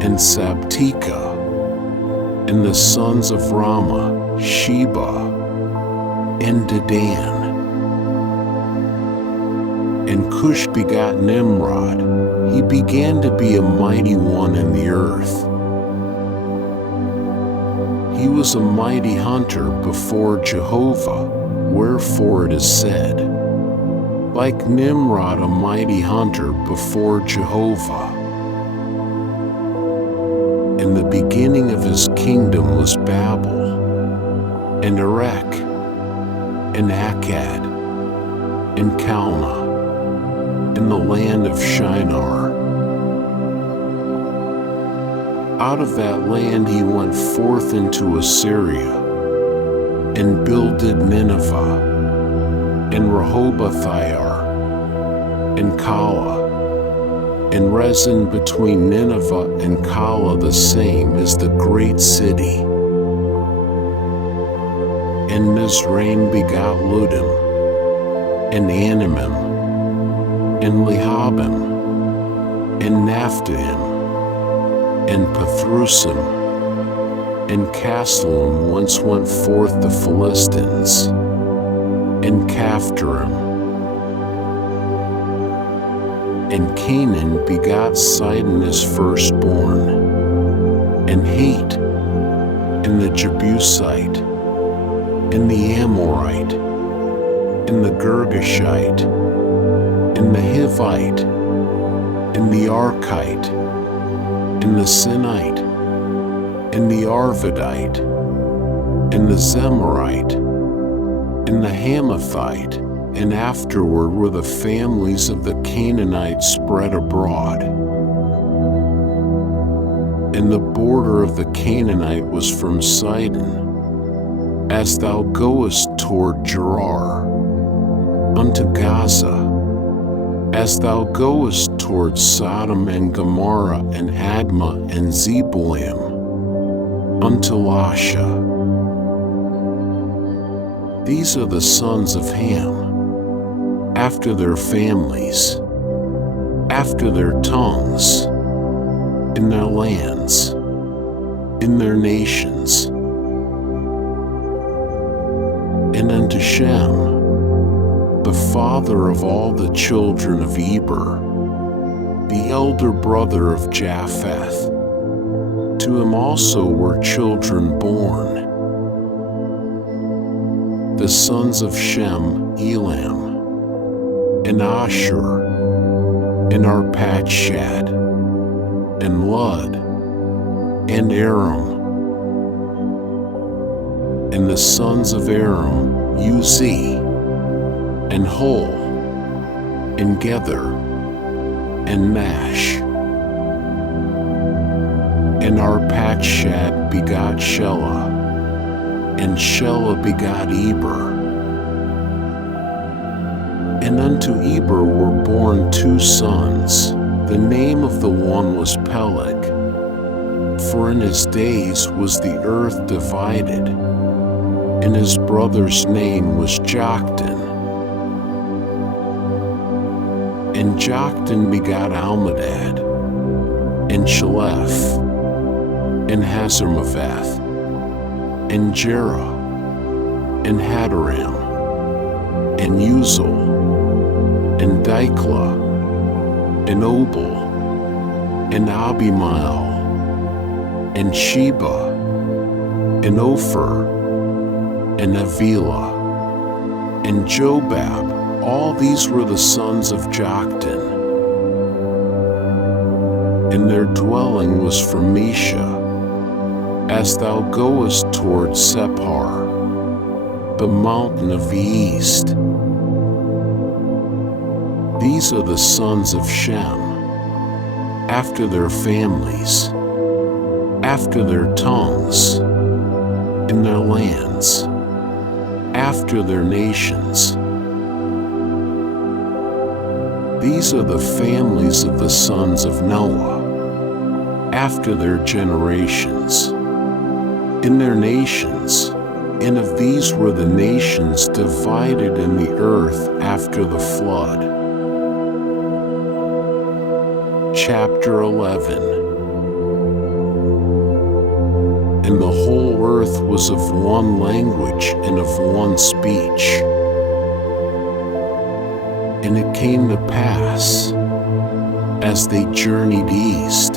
and Sabtika. And the sons of Rama, Sheba, and Dedan. And Cush begot Nimrod. He began to be a mighty one in the earth. he was a mighty hunter before Jehovah, wherefore it is said, like Nimrod a mighty hunter before Jehovah. And the beginning of his kingdom was Babel, and Erech, and Akkad, and Calneh, in the land of Shinar. Out of that land he went forth into Assyria, and builded Nineveh, and Rehoboth-ir, and Calah, and Rezin between Nineveh and Calah the same is the great city. And Mizraim begot Ludim, and Anamim, and Lehabim, and Naphtuhim, and Pathrusim, and Casluhim whence went forth the Philistines, and Caphtorim. And Canaan begot Sidon his firstborn, and Heth, and the Jebusite, and the Amorite, and the Girgashite, and the Hivite, and the Archite, and the Sinite, and the Arvadite, and the Zemarite, and the Hamathite, and afterward were the families of the Canaanites spread abroad. And the border of the Canaanite was from Sidon, as thou goest toward Gerar, unto Gaza, as thou goest toward Sodom and Gomorrah and Admah and Zeboim, unto Lasha. These are the sons of Ham, after their families, after their tongues, in their lands, in their nations. And unto Shem, the father of all the children of Eber, the elder brother of Japheth, to him also were children born. The sons of Shem, Elam, and Ashur, and Arpachshad, and Lud, and Aram. And the sons of Aram, Uzi, and Hol, and Gether, and Mash. And Arpachshad begot Shelah, and Shelah begot Eber. And unto Eber were born 2 sons. The name of the one was Peleg, for in his days was the earth divided, and his brother's name was Joktan. And Joktan begot Almodad, and Shelef, and Hazarmaveth, and Jerah, and Hadaram, and Uzal, and Diklah, and Obal, and Abimael, and Sheba, and Ophir, and Havilah, and Jobab. All these were the sons of Joktan. And their dwelling was from Mesha, as thou goest toward Sephar, the mountain of the east. These are the sons of Shem, after their families, after their tongues, in their lands, after their nations. These are the families of the sons of Noah, after their generations, in their nations, and of these were the nations divided in the earth after the flood. Chapter 11. And the whole earth was of one language and of one speech. And it came to pass, as they journeyed east,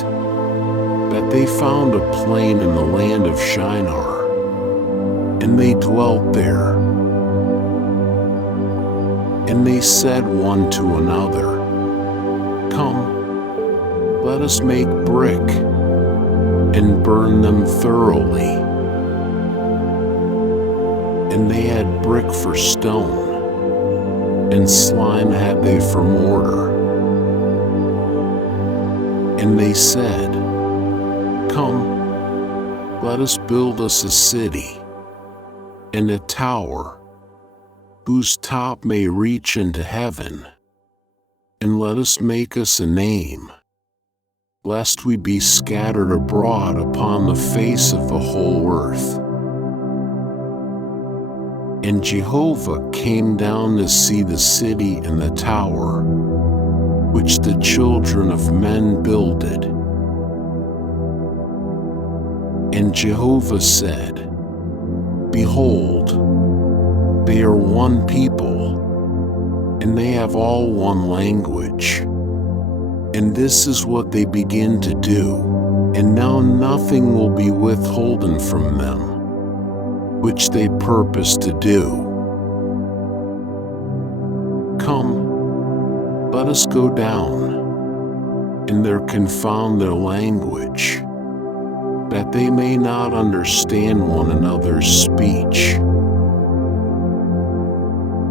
that they found a plain in the land of Shinar, and they dwelt there. And they said one to another, "Come, let us make brick, and burn them thoroughly." And they had brick for stone, and slime had they for mortar. And they said, "Come, let us build us a city, and a tower, whose top may reach into heaven, and let us make us a name, lest we be scattered abroad upon the face of the whole earth." And Jehovah came down to see the city and the tower, which the children of men builded. And Jehovah said, "Behold, they are one people, and they have all one language. And this is what they begin to do, and now nothing will be withholden from them, which they purpose to do. Come, let us go down, and there confound their language, that they may not understand one another's speech."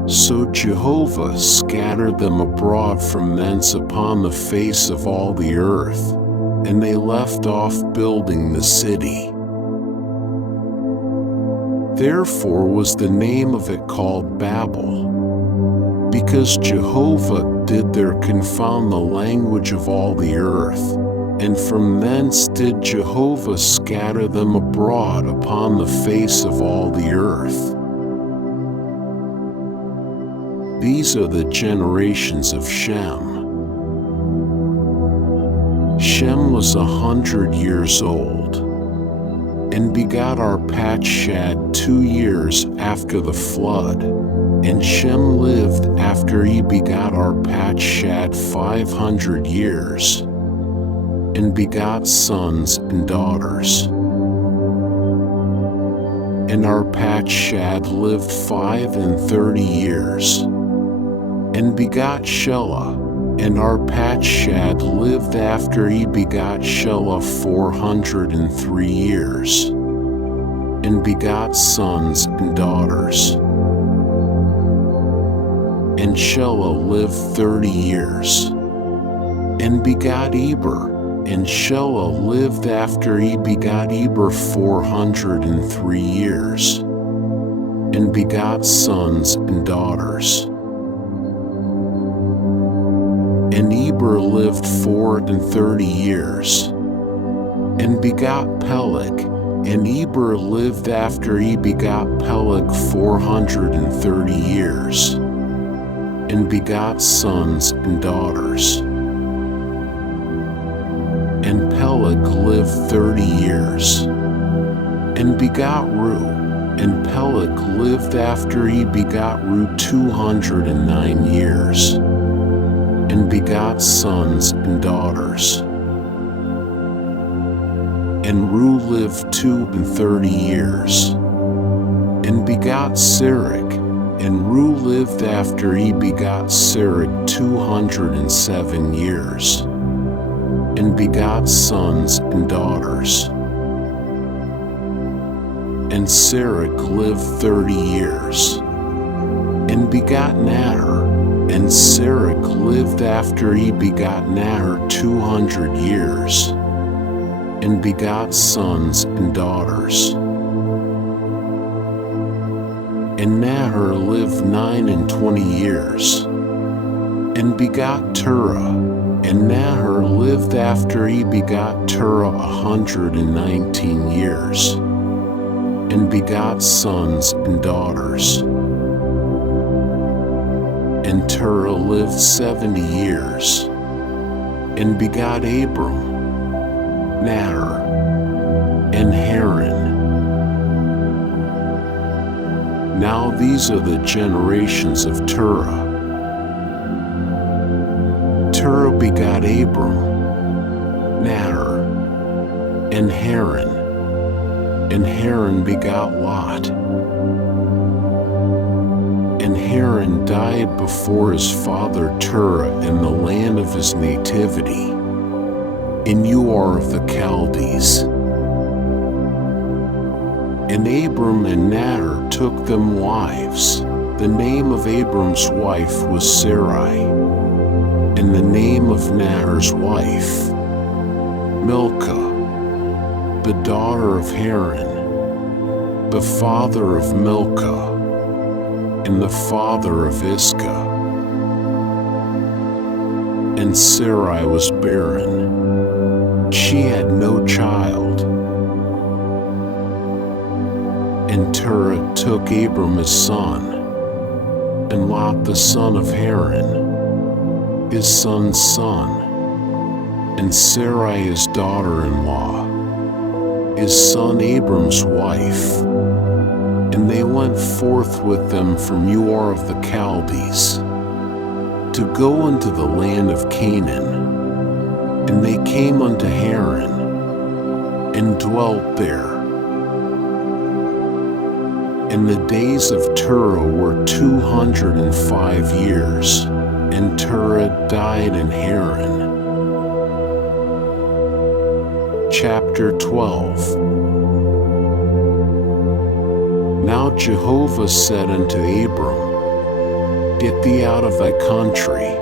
So Jehovah scattered them abroad from thence upon the face of all the earth, and they left off building the city. Therefore was the name of it called Babel, because Jehovah did there confound the language of all the earth, and from thence did Jehovah scatter them abroad upon the face of all the earth. These are the generations of Shem. Shem was 100 years old, and begot Arpachshad 2 years after the flood. And Shem lived after he begot Arpachshad 500 years, and begot sons and daughters. And Arpachshad lived 35 years, and begot Shelah. And Arpachshad lived after he begot Shelah 403 years, and begot sons and daughters. And Shelah lived 30 years, and begot Eber. And Shelah lived after he begot Eber 403 years, and begot sons and daughters. And Eber lived 34 years, and begot Peleg. And Eber lived after he begot Peleg 430 years, and begot sons and daughters. And Peleg lived 30 years, and begot Reu. And Peleg lived after he begot Reu 209 years, and begot sons and daughters. And Reu lived 32 years, and begot Serug. And Reu lived after he begot Serug 207 years, and begot sons and daughters. And Serug lived 30 years, and begot Nahor. And Serug lived after he begot Nahor 200 years, and begot sons and daughters. And Nahor lived 29 years, and begot Terah. And Nahor lived after he begot Terah 119 years, and begot sons and daughters. And Terah lived 70 years, and begot Abram, Nahor, and Haran. Now these are the generations of Terah. Terah begot Abram, Nahor, and Haran. and Haran begot Lot. And Haran died before his father Terah in the land of his nativity, in Ur of the Chaldees. And Abram and Nahor took them wives. The name of Abram's wife was Sarai, and the name of Nahor's wife, Milcah, the daughter of Haran, the father of Milcah, and the father of Iscah. And Sarai was barren. She had no child. And Terah took Abram his son, and Lot the son of Haran, his son's son, and Sarai his daughter-in-law, his son Abram's wife. And they went forth with them from Ur of the Chaldees, to go into the land of Canaan. And they came unto Haran, and dwelt there. And the days of Terah were 205 years, and Terah died in Haran. Chapter 12. Now Jehovah said unto Abram, Get thee out of thy country,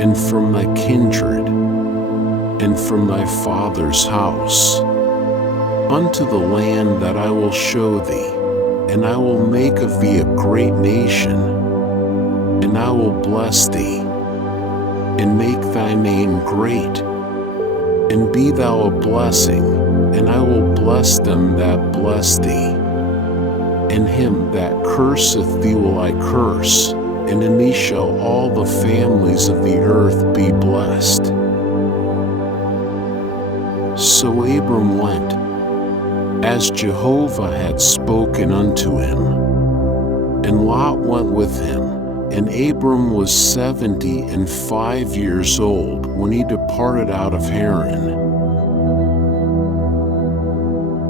and from thy kindred, and from thy father's house, unto the land that I will show thee. And I will make of thee a great nation, and I will bless thee, and make thy name great, and be thou a blessing, and I will bless them that bless thee. And him that curseth thee will I curse, and in thee shall all the families of the earth be blessed. So Abram went, as Jehovah had spoken unto him. And Lot went with him, and Abram was 75 years old when he departed out of Haran.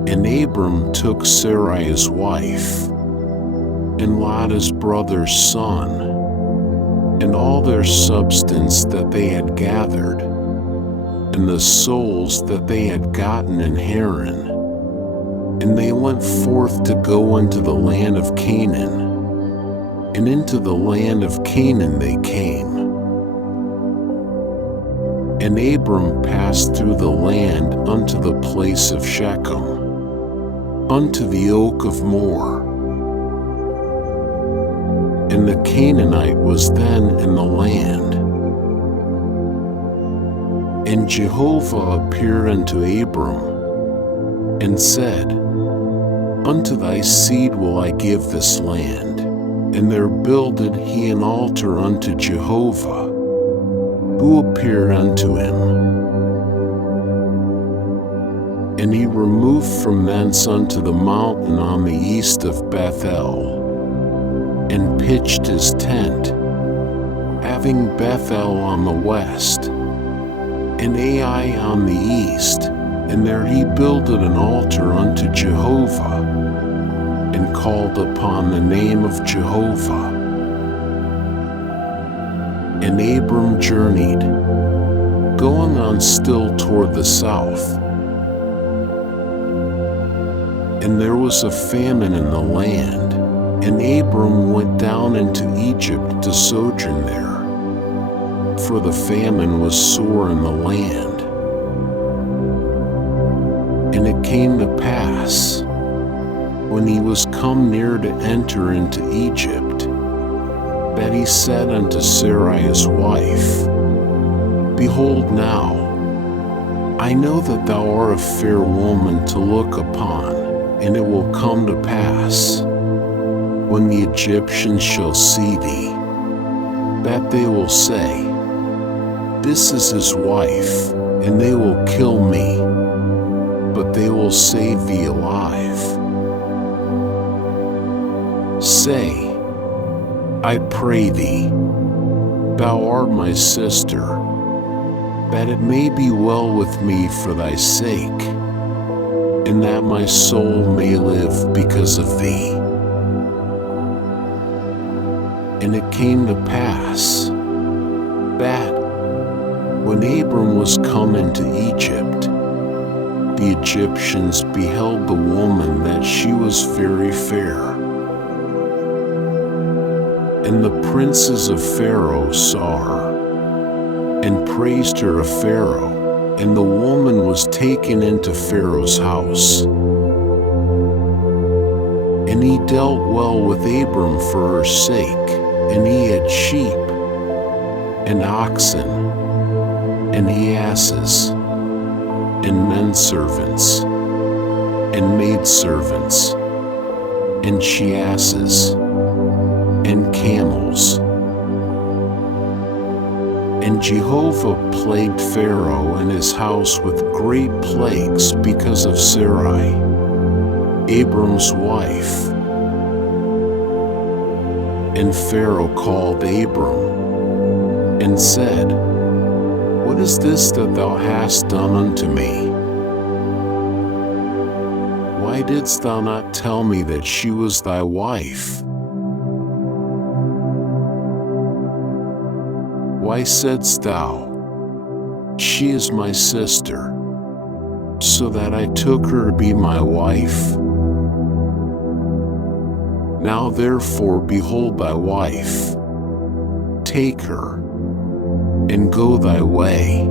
And Abram took Sarai his wife, and Lot his brother's son, and all their substance that they had gathered, and the souls that they had gotten in Haran. And they went forth to go into the land of Canaan, and into the land of Canaan they came. And Abram passed through the land unto the place of Shechem, unto the oak of Moreh. And the Canaanite was then in the land. And Jehovah appeared unto Abram, and said, Unto thy seed will I give this land. And there builded he an altar unto Jehovah, who appeared unto him. And he removed from thence unto the mountain on the east of Bethel, and pitched his tent, having Bethel on the west, and Ai on the east. And there he builded an altar unto Jehovah, and called upon the name of Jehovah. And Abram journeyed, going on still toward the south. And there was a famine in the land, and Abram went down into Egypt to sojourn there, for the famine was sore in the land. And it came to pass, when he was come near to enter into Egypt, that he said unto Sarai his wife, Behold now, I know that thou art a fair woman to look upon, and it will come to pass, when the Egyptians shall see thee, that they will say, This is his wife, and they will kill me, but they will save thee alive. Say, I pray thee, thou art my sister, that it may be well with me for thy sake. and that my soul may live because of thee. And it came to pass that, when Abram was come into Egypt, the Egyptians beheld the woman that she was very fair. And the princes of Pharaoh saw her, and praised her of Pharaoh, and the woman was taken into Pharaoh's house. And he dealt well with Abram for her sake, and he had sheep, and oxen, and asses, and men servants, and maidservants, and she asses, and camels. And Jehovah plagued Pharaoh and his house with great plagues because of Sarai, Abram's wife. And Pharaoh called Abram, and said, What is this that thou hast done unto me? Why didst thou not tell me that she was thy wife? Why saidst thou, She is my sister, so that I took her to be my wife? Now therefore behold thy wife, take her, and go thy way.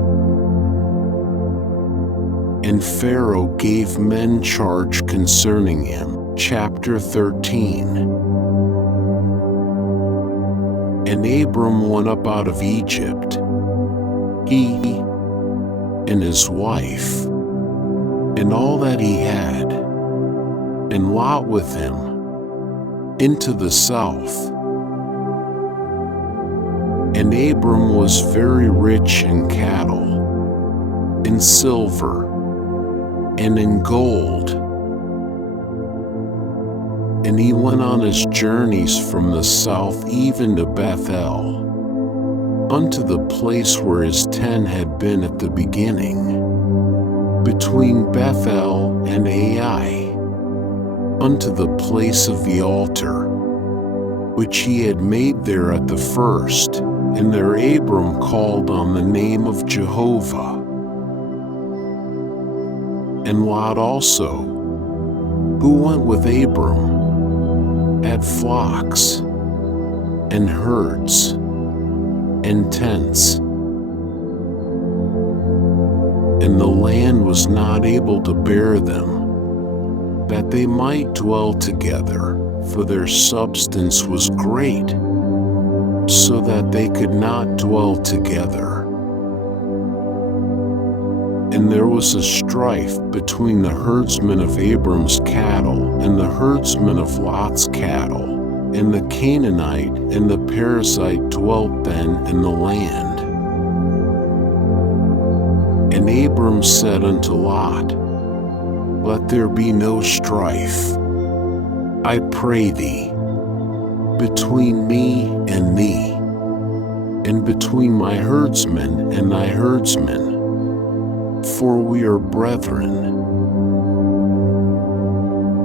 And Pharaoh gave men charge concerning him. Chapter 13. And Abram went up out of Egypt, he and his wife, and all that he had, and Lot with him, into the south. And Abram was very rich in cattle, in silver, and in gold. And he went on his journeys from the south even to Bethel, unto the place where his tent had been at the beginning, between Bethel and Ai, unto the place of the altar, which he had made there at the first. And there Abram called on the name of Jehovah. And Lot also, who went with Abram, had flocks, and herds, and tents. And the land was not able to bear them, that they might dwell together, for their substance was great, so that they could not dwell together. And there was a strife between the herdsmen of Abram's cattle and the herdsmen of Lot's cattle, and the Canaanite and the Perizzite dwelt then in the land. And Abram said unto Lot, Let there be no strife, I pray thee, between me and thee, and between my herdsmen and thy herdsmen, for we are brethren.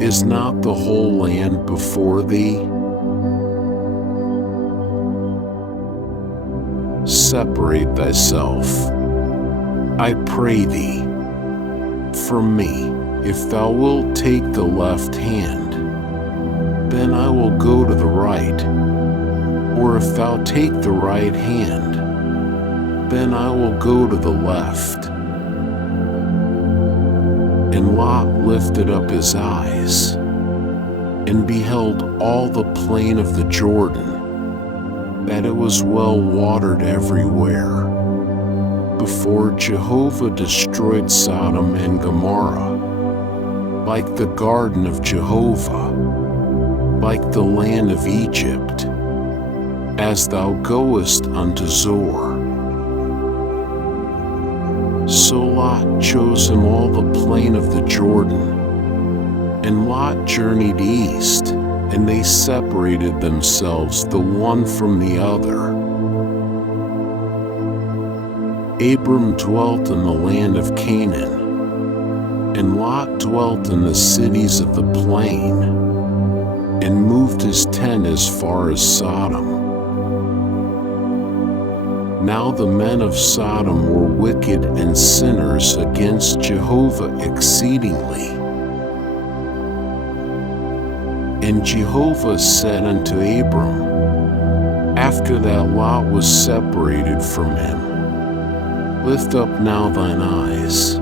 Is not the whole land before thee? Separate thyself, I pray thee, from me. If thou wilt take the left hand, then I will go to the right. Or if thou take the right hand, then I will go to the left. And Lot lifted up his eyes, and beheld all the plain of the Jordan, that it was well watered everywhere, before Jehovah destroyed Sodom and Gomorrah, like the garden of Jehovah, like the land of Egypt, as thou goest unto Zoar. So Lot chose him all the plain of the Jordan, and Lot journeyed east, and they separated themselves the one from the other. Abram dwelt in the land of Canaan, And Lot dwelt in the cities of the plain, and moved his tent as far as Sodom. Now the men of Sodom were wicked and sinners against Jehovah exceedingly. And Jehovah said unto Abram, after that Lot was separated from him, lift up now thine eyes,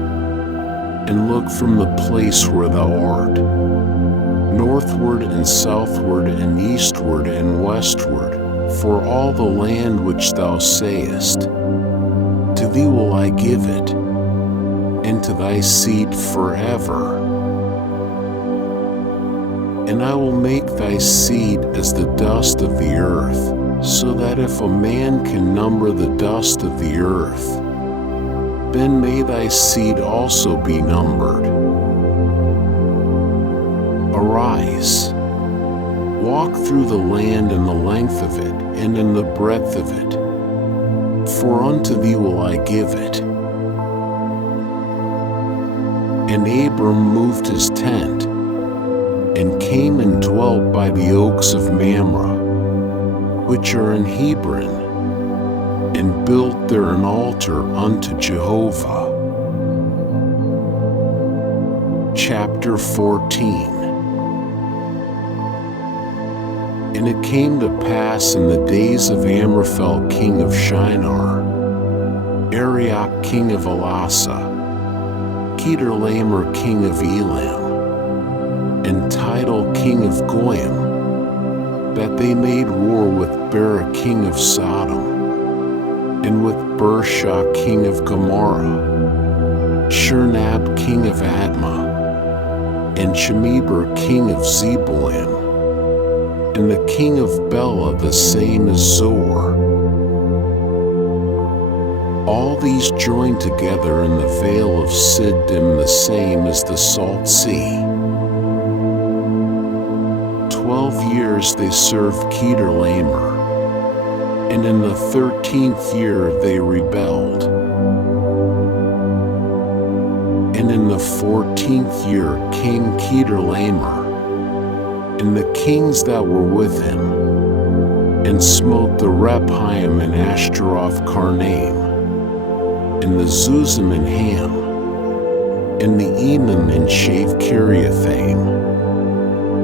and look from the place where thou art, northward and southward and eastward and westward, for all the land which thou sayest, to thee will I give it, and to thy seed forever. And I will make thy seed as the dust of the earth, so that if a man can number the dust of the earth, then may thy seed also be numbered. Arise, walk through the land in the length of it, and in the breadth of it, for unto thee will I give it. And Abram moved his tent, and came and dwelt by the oaks of Mamre, which are in Hebron, and built there an altar unto Jehovah. Chapter 14. And it came to pass in the days of Amraphel king of Shinar, Arioch king of Elasa, Kedorlaomer king of Elam, and Tidal king of Goyim, that they made war with Bera king of Sodom, and with Bersha king of Gomorrah, Shernab king of Admah, and Shemeber king of Zeboim, and the king of Bela the same as Zor. All these joined together in the vale of Siddim, the same as the Salt Sea. 12 years they served Kedorlaomer, and in the 13th year they rebelled. And in the 14th year came Kedorlaomer, and the kings that were with him, and smote the Rephaim and Ashtaroth Karnaim, and the Zuzim and Ham, and the Emim and Shave Kiriathaim,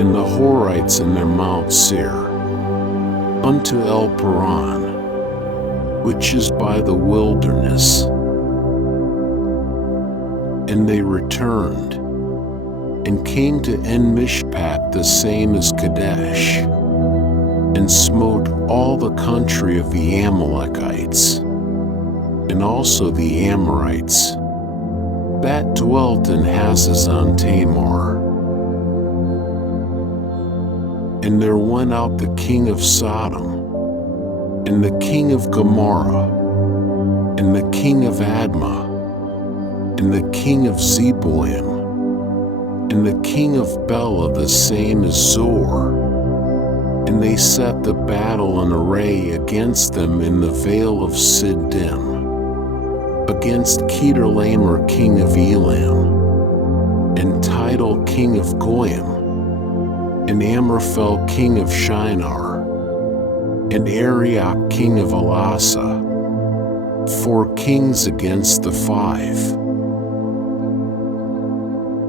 and the Horites in their Mount Seir, unto El Paran, which is by the wilderness. And they returned, and came to En-Mishpat, the same as Kadesh, and smote all the country of the Amalekites, and also the Amorites, that dwelt in Hazazon Tamar. And there went out the king of Sodom, and the king of Gomorrah, and the king of Admah, and the king of Zeboim, and the king of Bela the same as Zor, and they set the battle in array against them in the vale of Siddim, against Kedorlaomer king of Elam, and Tidal king of Goyim, and Amraphel king of Shinar, and Arioch king of Elasa, 4 kings against the 5.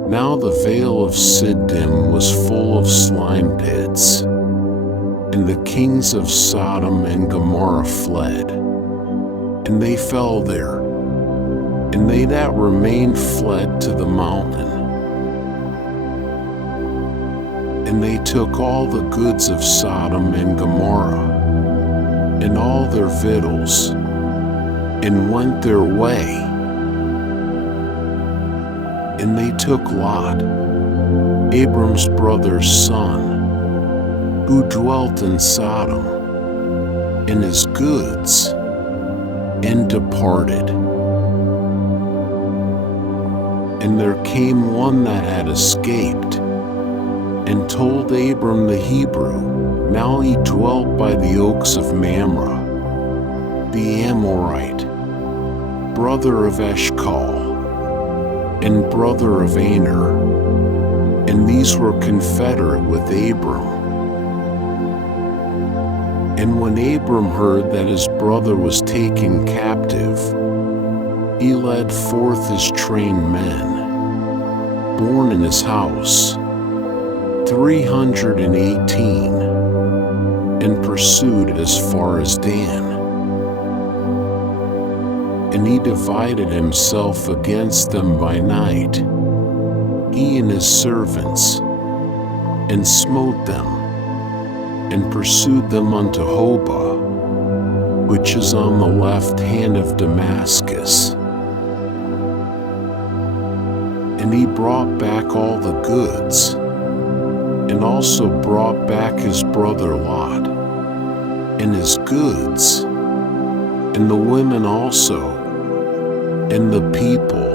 Now the vale of Siddim was full of slime pits, and the kings of Sodom and Gomorrah fled, and they fell there, and they that remained fled to the mountain. And they took all the goods of Sodom and Gomorrah, and all their victuals, and went their way. And they took Lot, Abram's brother's son, who dwelt in Sodom, and his goods, and departed. And there came one that had escaped, and told Abram the Hebrew. Now he dwelt by the oaks of Mamre, the Amorite, brother of Eshcol. and brother of Aner, and these were confederate with Abram. And when Abram heard that his brother was taken captive, he led forth his trained men, born in his house, 318, and pursued as far as Dan. And he divided himself against them by night, he and his servants, and smote them, and pursued them unto Hobah, which is on the left hand of Damascus. And he brought back all the goods, and also brought back his brother Lot, and his goods, and the women also, and the people.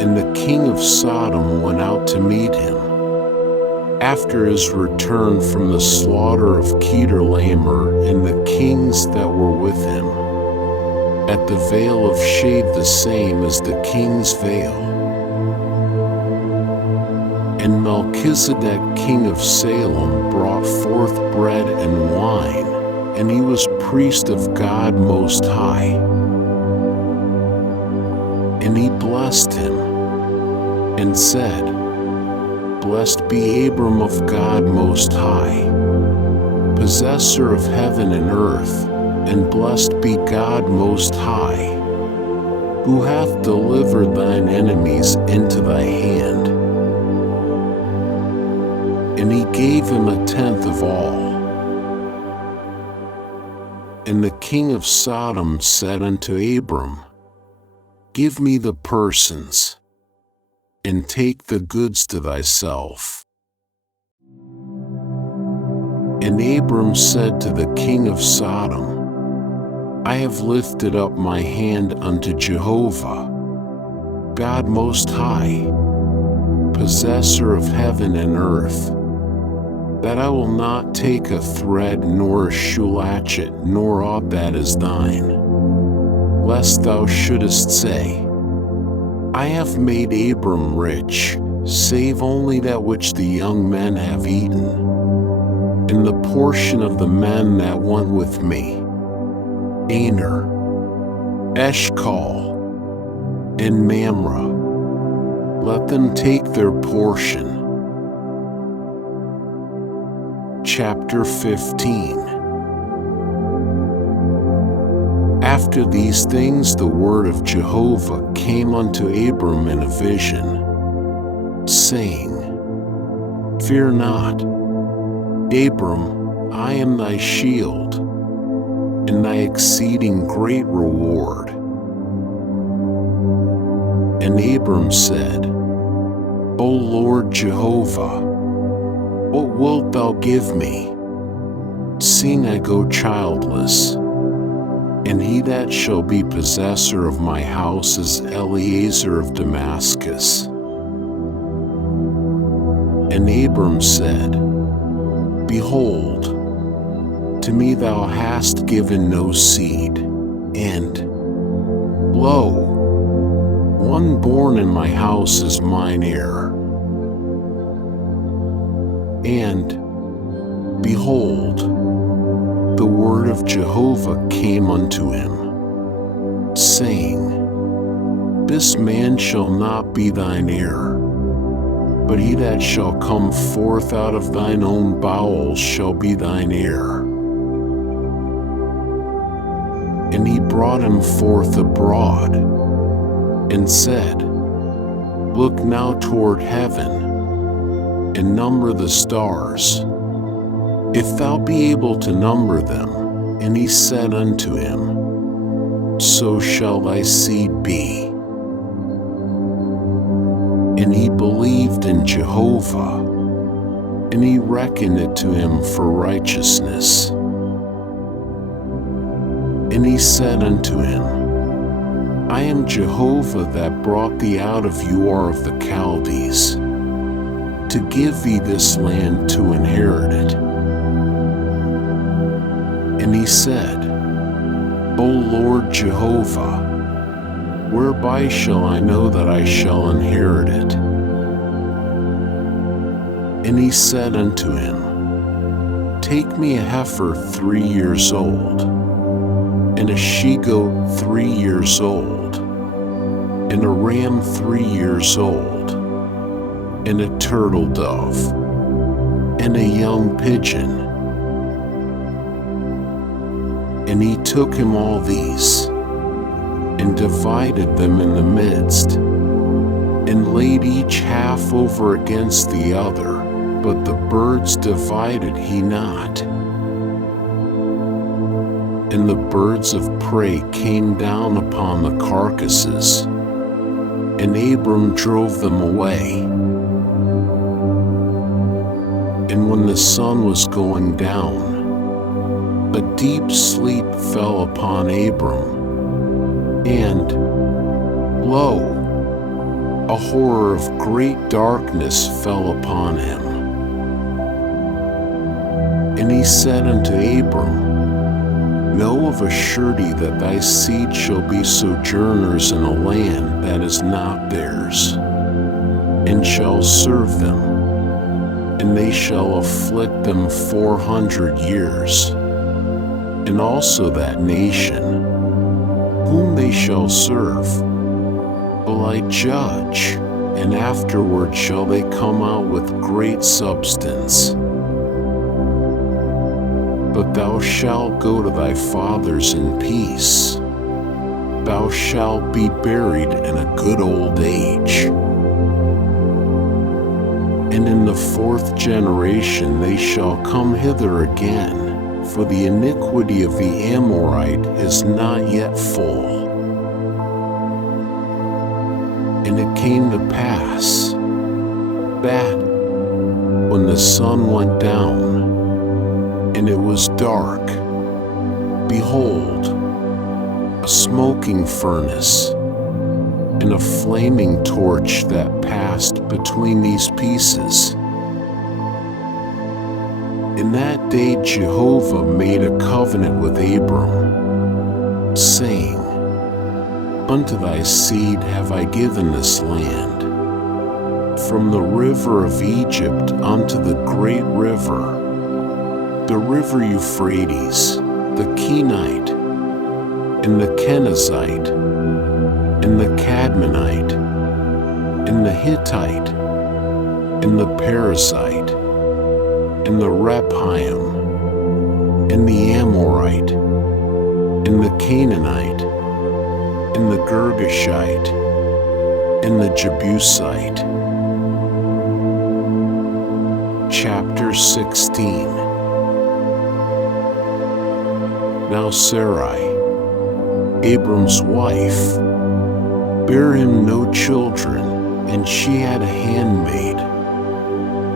And the king of Sodom went out to meet him, after his return from the slaughter of Kedorlaomer and the kings that were with him, at the vale of shade the same as the king's vale. And Melchizedek king of Salem brought forth bread and wine, and he was priest of God Most High. And he blessed him, and said, Blessed be Abram of God Most High, possessor of heaven and earth, and blessed be God Most High, who hath delivered thine enemies into thy hand. And he gave him 1/10 of all. And the king of Sodom said unto Abram, Give me the persons, and take the goods to thyself. And Abram said to the king of Sodom, I have lifted up my hand unto Jehovah, God Most High, possessor of heaven and earth, that I will not take a thread nor a shoe latchet nor aught that is thine, lest thou shouldest say, I have made Abram rich, save only that which the young men have eaten, and the portion of the men that went with me, Aner, Eshcol, and Mamre, let them take their portion. Chapter 15. After these things the word of Jehovah came unto Abram in a vision, saying, Fear not, Abram, I am thy shield, and thy exceeding great reward. And Abram said, O Lord Jehovah, what wilt thou give me, seeing I go childless? And he that shall be possessor of my house is Eliezer of Damascus. And Abram said, Behold, to me thou hast given no seed, and, lo, one born in my house is mine heir. And, behold, the word of Jehovah came unto him, saying, This man shall not be thine heir, but he that shall come forth out of thine own bowels shall be thine heir. And he brought him forth abroad, and said, Look now toward heaven, and number the stars, if thou be able to number them. And he said unto him, So shall thy seed be. And he believed in Jehovah, and he reckoned it to him for righteousness. And he said unto him, I am Jehovah that brought thee out of Ur of the Chaldees, to give thee this land to inherit it. And he said, O Lord Jehovah, Whereby shall I know that I shall inherit it? And he said unto him, Take me a heifer 3 years old, and a she-goat 3 years old, and a ram 3 years old, and a turtle dove, and a young pigeon. And he took him all these, and divided them in the midst, and laid each half over against the other, but the birds divided he not. And the birds of prey came down upon the carcasses, and Abram drove them away. And when the sun was going down, a deep sleep fell upon Abram, and, lo, a horror of great darkness fell upon him. And he said unto Abram, Know of a surety that thy seed shall be sojourners in a land that is not theirs, and shall serve them, and they shall afflict them 400 years. And also that nation, whom they shall serve, will I judge, and afterward shall they come out with great substance. But thou shalt go to thy fathers in peace. Thou shalt be buried in a good old age. And in the 4th generation they shall come hither again, for the iniquity of the Amorite is not yet full. And it came to pass that, when the sun went down, and it was dark, behold, a smoking furnace, and a flaming torch that passed between these pieces. In that day Jehovah made a covenant with Abram, saying, Unto thy seed have I given this land, from the river of Egypt unto the great river, the river Euphrates, the Kenite, and the Kenizzite, and the Cadmonite, and the Hittite, and the Perizzite, and the Rephaim, and the Amorite, and the Canaanite, and the Girgashite, and the Jebusite. Chapter 16. Now Sarai, Abram's wife, bare him no children, and she had a handmaid,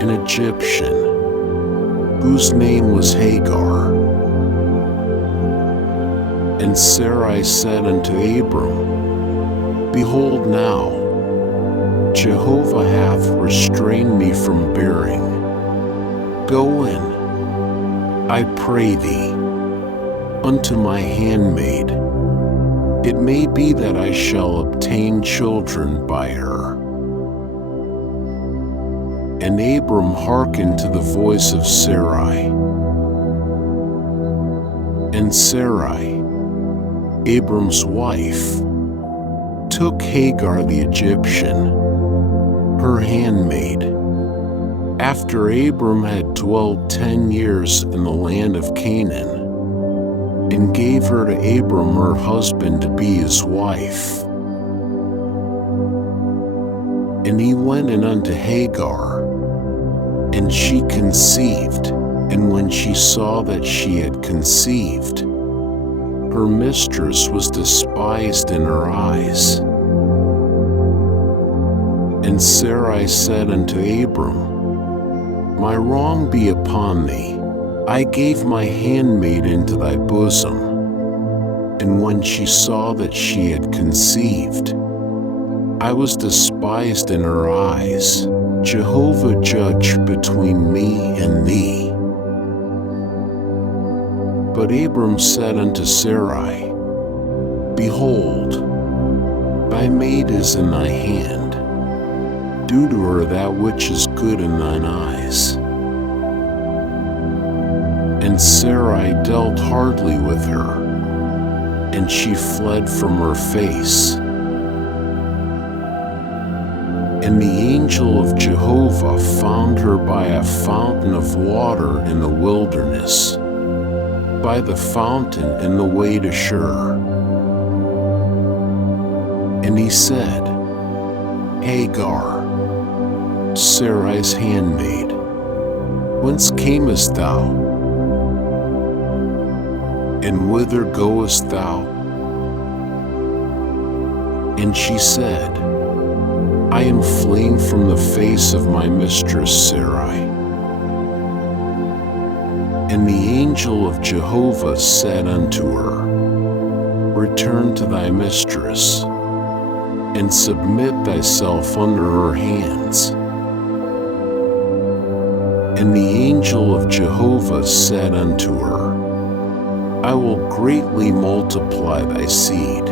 an Egyptian, whose name was Hagar. And Sarai said unto Abram, Behold now, Jehovah hath restrained me from bearing. Go in, I pray thee, unto my handmaid. It may be that I shall obtain children by her. And Abram hearkened to the voice of Sarai. And Sarai, Abram's wife, took Hagar the Egyptian, her handmaid, after Abram had dwelt 10 years in the land of Canaan, and gave her to Abram her husband to be his wife. And he went in unto Hagar, and she conceived, and when she saw that she had conceived, her mistress was despised in her eyes. And Sarai said unto Abram, My wrong be upon thee. I gave my handmaid into thy bosom. And when she saw that she had conceived, I was despised in her eyes. Jehovah judge between me and thee. But Abram said unto Sarai, Behold, thy maid is in thy hand. Do to her that which is good in thine eyes. And Sarai dealt hardly with her, and she fled from her face. And the angel of Jehovah found her by a fountain of water in the wilderness, by the fountain in the way to Shur. And he said, Hagar, Sarai's handmaid, whence camest thou? And whither goest thou? And she said, I am fleeing from the face of my mistress Sarai. And the angel of Jehovah said unto her, Return to thy mistress, and submit thyself under her hands. And the angel of Jehovah said unto her, I will greatly multiply thy seed,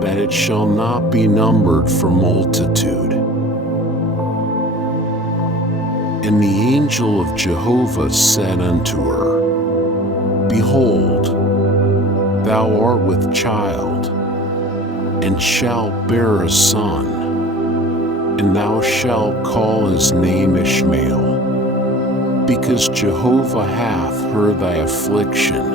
that it shall not be numbered for multitude. And the angel of Jehovah said unto her, Behold, thou art with child, and shalt bear a son, and thou shalt call his name Ishmael, because Jehovah hath heard thy affliction.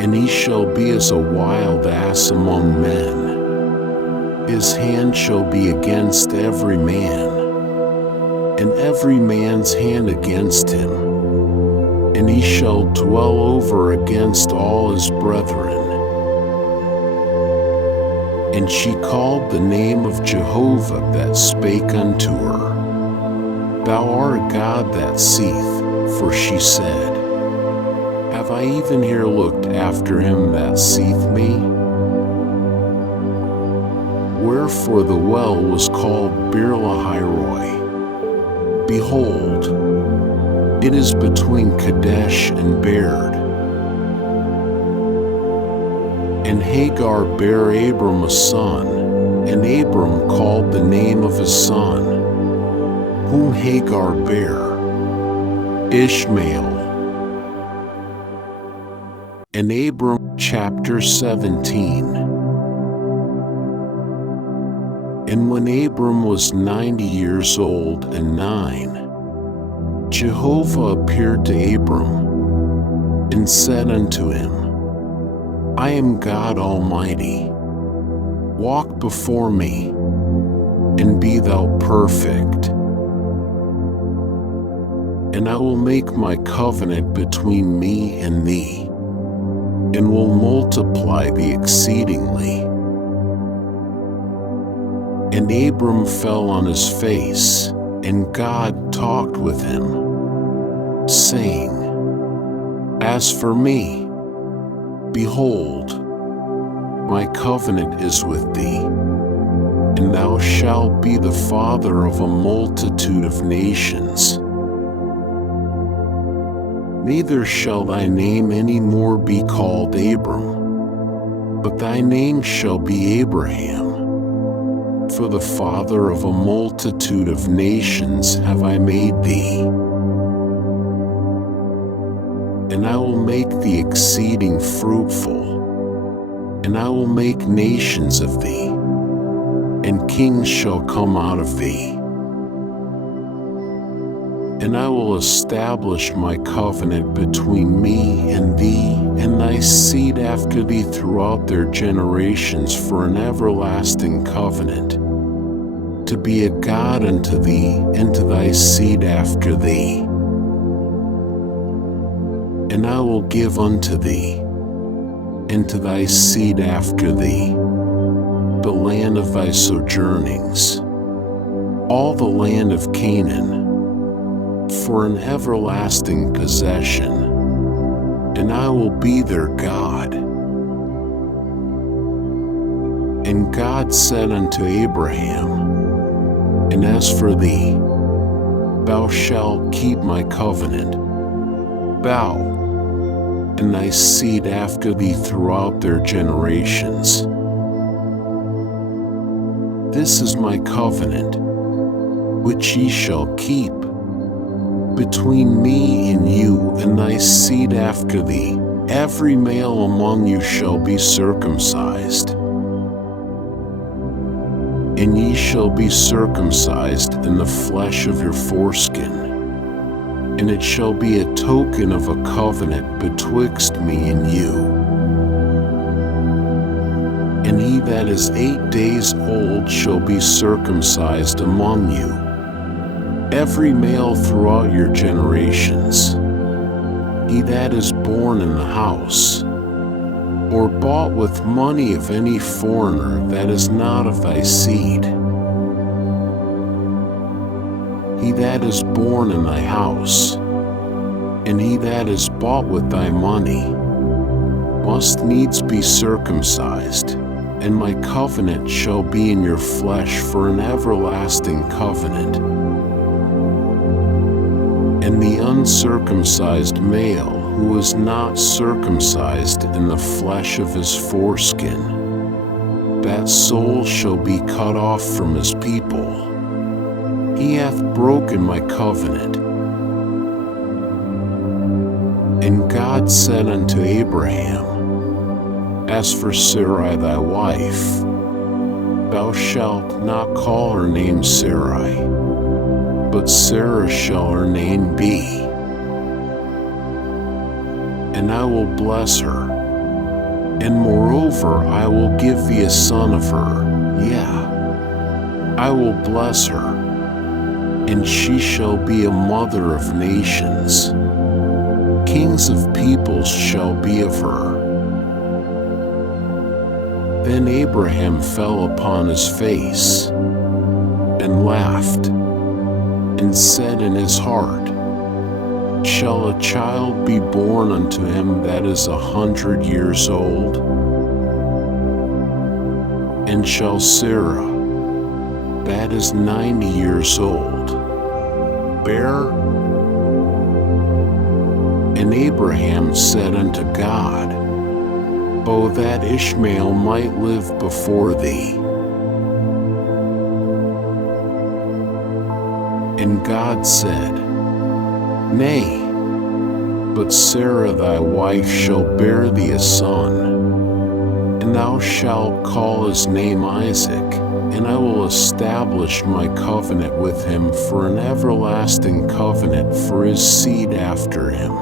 And he shall be as a wild ass among men. His hand shall be against every man, and every man's hand against him. And he shall dwell over against all his brethren. And she called the name of Jehovah that spake unto her, Thou art a God that seeth, for she said, Have I even here looked after him that seeth me? Wherefore the well was called Beer-lahai-roi. Behold, it is between Kadesh and Bered. And Hagar bare Abram a son, and Abram called the name of his son, whom Hagar bare, Ishmael. And Abram, chapter 17. And when Abram was 90 years old and 9, Jehovah appeared to Abram, and said unto him, I am God Almighty. Walk before me, and be thou perfect. And I will make my covenant between me and thee, and will multiply thee exceedingly. And Abram fell on his face, and God talked with him, saying, As for me, behold, my covenant is with thee, and thou shalt be the father of a multitude of nations. Neither shall thy name any more be called Abram, but thy name shall be Abraham. For the father of a multitude of nations have I made thee. And I will make thee exceeding fruitful, and I will make nations of thee, and kings shall come out of thee. And I will establish my covenant between me and thee and thy seed after thee throughout their generations for an everlasting covenant, to be a God unto thee and to thy seed after thee. And I will give unto thee and to thy seed after thee the land of thy sojournings, all the land of Canaan, for an everlasting possession, and I will be their God. And God said unto Abraham, And as for thee, thou shalt keep my covenant, thou and thy seed after thee throughout their generations. This is my covenant, which ye shall keep, between me and you and thy seed after thee. Every male among you shall be circumcised. And ye shall be circumcised in the flesh of your foreskin. And it shall be a token of a covenant betwixt me and you. And he that is 8 days old shall be circumcised among you, every male throughout your generations. He that is born in the house, or bought with money of any foreigner that is not of thy seed. He that is born in thy house, and he that is bought with thy money, must needs be circumcised, and my covenant shall be in your flesh for an everlasting covenant. And the uncircumcised male who is not circumcised in the flesh of his foreskin, that soul shall be cut off from his people. He hath broken my covenant. And God said unto Abraham, As for Sarai thy wife, thou shalt not call her name Sarai, but Sarah shall her name be. And I will bless her, and moreover I will give thee a son of her. Yea, I will bless her, and she shall be a mother of nations. Kings of peoples shall be of her. Then Abraham fell upon his face, and laughed, and said in his heart, Shall a child be born unto him that is 100 years old? And shall Sarah, that is 90 years old, bear? And Abraham said unto God, O that Ishmael might live before thee. And God said, Nay, but Sarah thy wife shall bear thee a son, and thou shalt call his name Isaac, and I will establish my covenant with him for an everlasting covenant for his seed after him.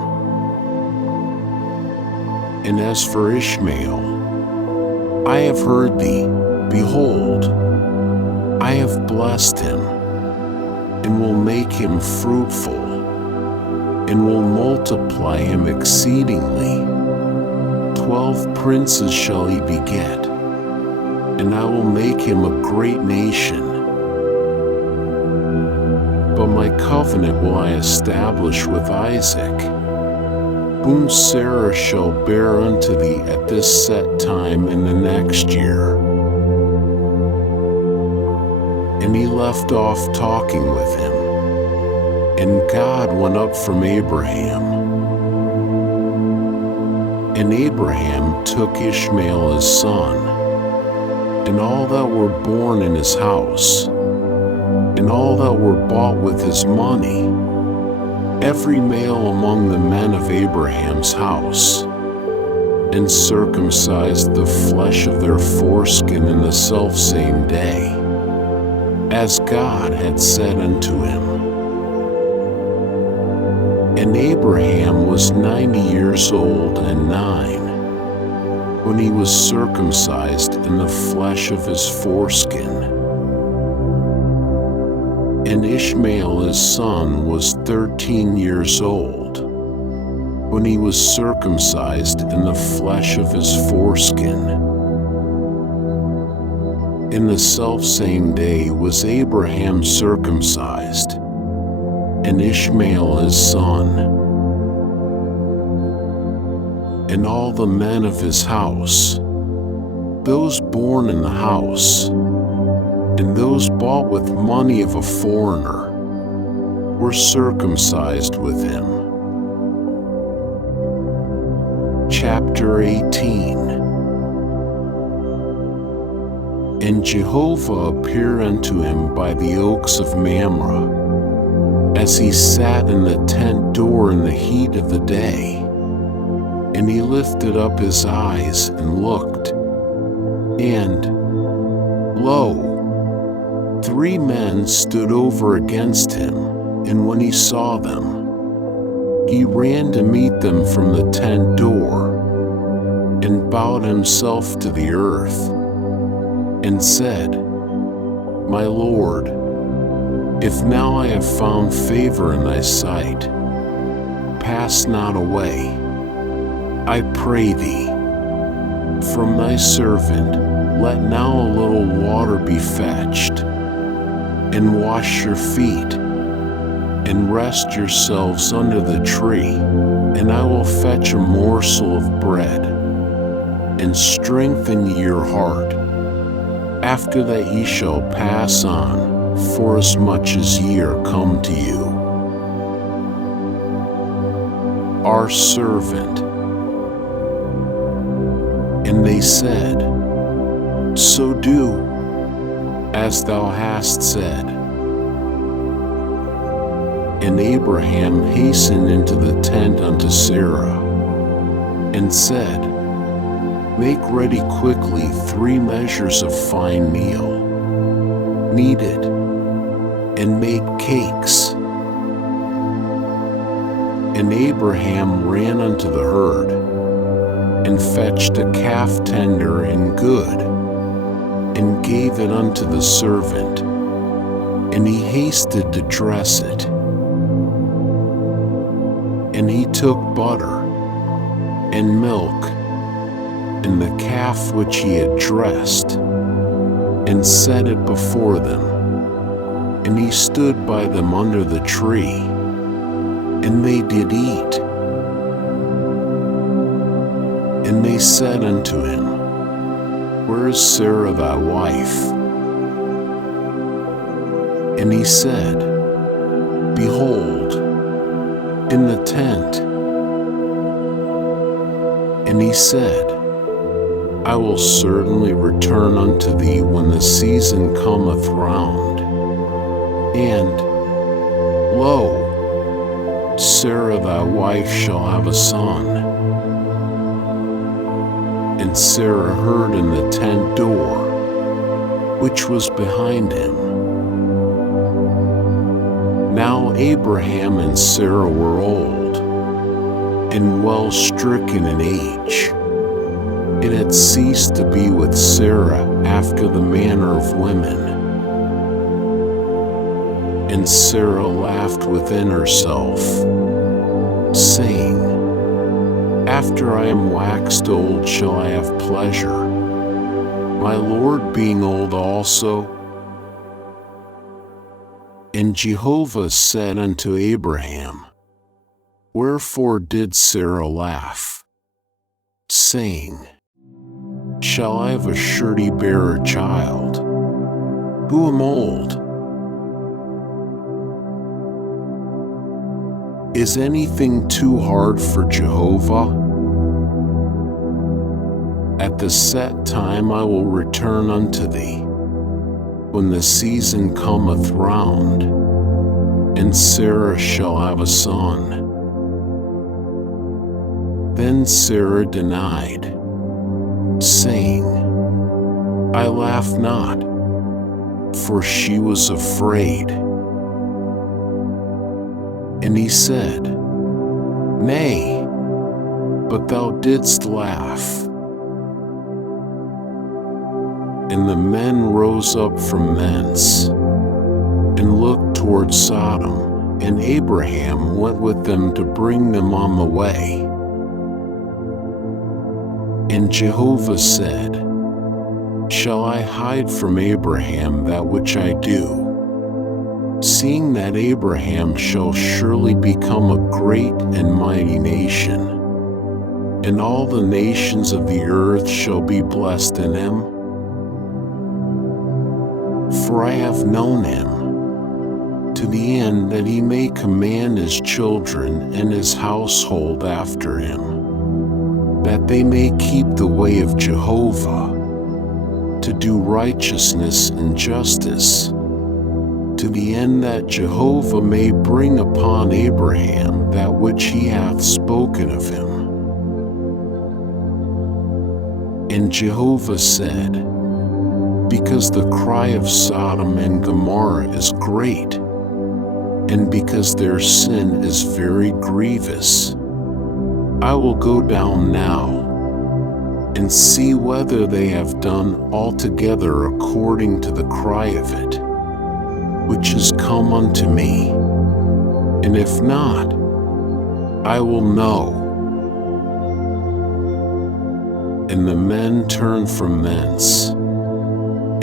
And as for Ishmael, I have heard thee. Behold, I have blessed him, and will make him fruitful, and will multiply him exceedingly. 12 princes shall he beget, and I will make him a great nation. But my covenant will I establish with Isaac, whom Sarah shall bear unto thee at this set time in the next year. And he left off talking with him, and God went up from Abraham. And Abraham took Ishmael his son, and all that were born in his house, and all that were bought with his money, every male among the men of Abraham's house, and circumcised the flesh of their foreskin in the selfsame day, as God had said unto him. And Abraham was 90 years old and 9, when he was circumcised in the flesh of his foreskin. And Ishmael his son was 13 years old, when he was circumcised in the flesh of his foreskin. In the selfsame day was Abraham circumcised, and Ishmael his son. And all the men of his house, those born in the house, and those bought with money of a foreigner, were circumcised with him. chapter 18. And Jehovah appeared unto him by the oaks of Mamre, as he sat in the tent door in the heat of the day. And he lifted up his eyes and looked, and, lo, 3 men stood over against him, and when he saw them, he ran to meet them from the tent door, and bowed himself to the earth, and said, My Lord, if now I have found favor in thy sight, pass not away, I pray thee. From thy servant let now a little water be fetched, and wash your feet, and rest yourselves under the tree, and I will fetch a morsel of bread, and strengthen your heart. After that ye shall pass on, forasmuch as ye are come to you. Our servant. And they said, So do, as thou hast said. And Abraham hastened into the tent unto Sarah, and said, Make ready quickly 3 measures of fine meal, knead it, and make cakes. And Abraham ran unto the herd, and fetched a calf tender and good, and gave it unto the servant, and he hasted to dress it. And he took butter, and milk, and the calf which he had dressed, and set it before them. And he stood by them under the tree, and they did eat. And they said unto him, Where is Sarah thy wife? And he said, Behold, in the tent. And he said, I will certainly return unto thee when the season cometh round. And, lo, Sarah thy wife shall have a son. And Sarah heard in the tent door, which was behind him. Now Abraham and Sarah were old, and well stricken in age. It had ceased to be with Sarah after the manner of women. And Sarah laughed within herself, saying, After I am waxed old shall I have pleasure, my Lord being old also? And Jehovah said unto Abraham, Wherefore did Sarah laugh, saying, Shall I of a surety bear a child, who am old? Is anything too hard for Jehovah? At the set time I will return unto thee, when the season cometh round, and Sarah shall have a son. Then Sarah denied, saying, I laugh not, for she was afraid. And he said, Nay, but thou didst laugh. And the men rose up from thence, and looked toward Sodom, and Abraham went with them to bring them on the way. And Jehovah said, Shall I hide from Abraham that which I do? Seeing that Abraham shall surely become a great and mighty nation, and all the nations of the earth shall be blessed in him. For I have known him, to the end that he may command his children and his household after him, that they may keep the way of Jehovah, to do righteousness and justice, to the end that Jehovah may bring upon Abraham that which he hath spoken of him. And Jehovah said, because the cry of Sodom and Gomorrah is great, and because their sin is very grievous, I will go down now and see whether they have done altogether according to the cry of it, which is come unto me. And if not, I will know. And the men turned from thence,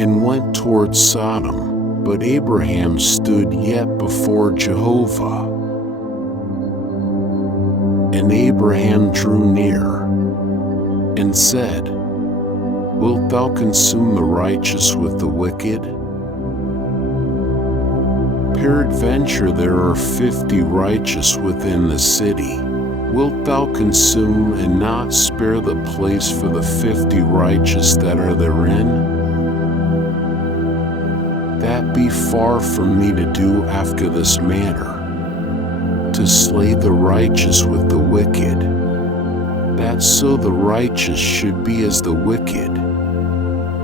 and went toward Sodom, but Abraham stood yet before Jehovah. And Abraham drew near, and said, wilt thou consume the righteous with the wicked? Peradventure there are 50 righteous within the city. Wilt thou consume and not spare the place for the 50 righteous that are therein? That be far from me to do after this manner, to slay the righteous with the wicked, that so the righteous should be as the wicked.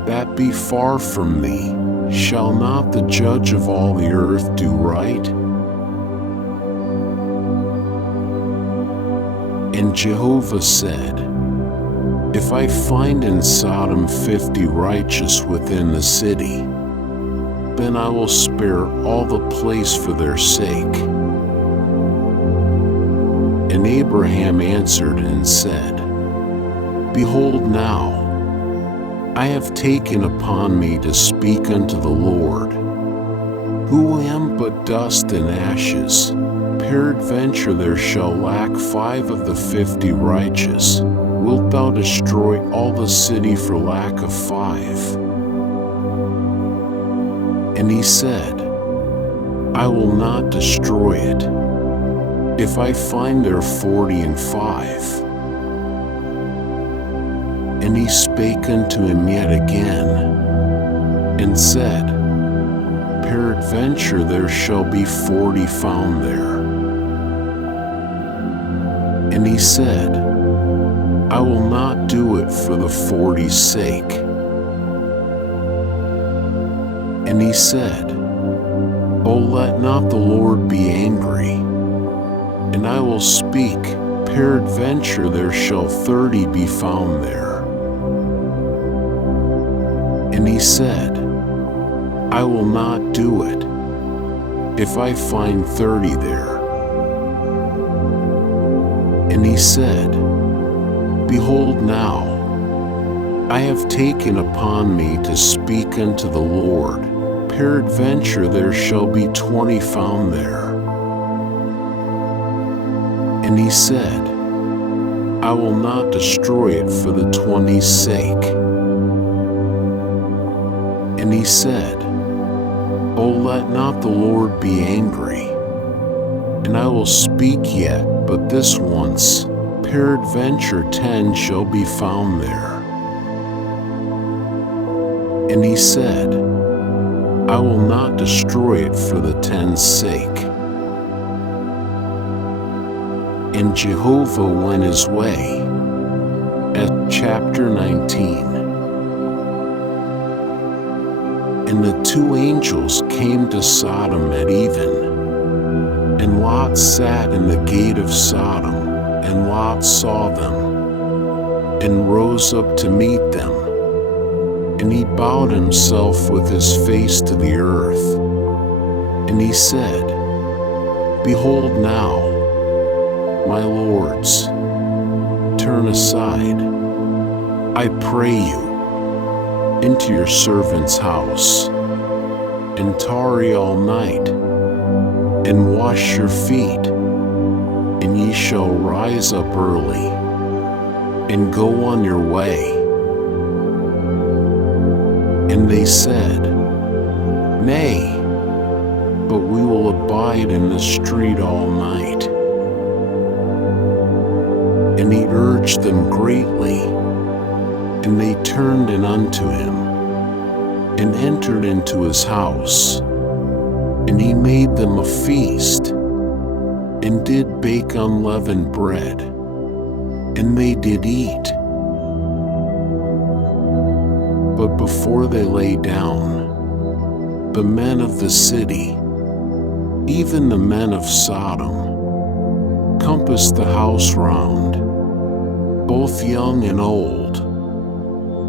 That be far from me. Shall not the judge of all the earth do right? And Jehovah said, if I find in Sodom 50 righteous within the city, then I will spare all the place for their sake. And Abraham answered and said, behold now, I have taken upon me to speak unto the Lord, who am but dust and ashes. Peradventure there shall lack 5 of the 50 righteous. Wilt thou destroy all the city for lack of 5? And he said, I will not destroy it, if I find there 40 and 5. And he spake unto him yet again, and said, peradventure there shall be 40 found there. And he said, I will not do it for the 40's sake. And he said, O let not the Lord be angry, and I will speak, peradventure there shall 30 be found there. And he said, I will not do it, if I find 30 there. And he said, behold now, I have taken upon me to speak unto the Lord, peradventure there shall be 20 found there. And he said, I will not destroy it for the 20's sake. And he said, O let not the Lord be angry, and I will speak yet but this once, peradventure 10 shall be found there. And he said, I will not destroy it for the 10's sake. And Jehovah went his way. At chapter 19. And the 2 angels came to Sodom at even. And Lot sat in the gate of Sodom, and Lot saw them, and rose up to meet them. And he bowed himself with his face to the earth. And he said, Behold now, my lords, turn aside, I pray you, into your servant's house, and tarry all night, and wash your feet, and ye shall rise up early, and go on your way. And they said, Nay, but we will abide in the street all night. And he urged searched them greatly, and they turned in unto him, and entered into his house. And he made them a feast, and did bake unleavened bread, and they did eat. But before they lay down, the men of the city, even the men of Sodom, compassed the house round, both young and old,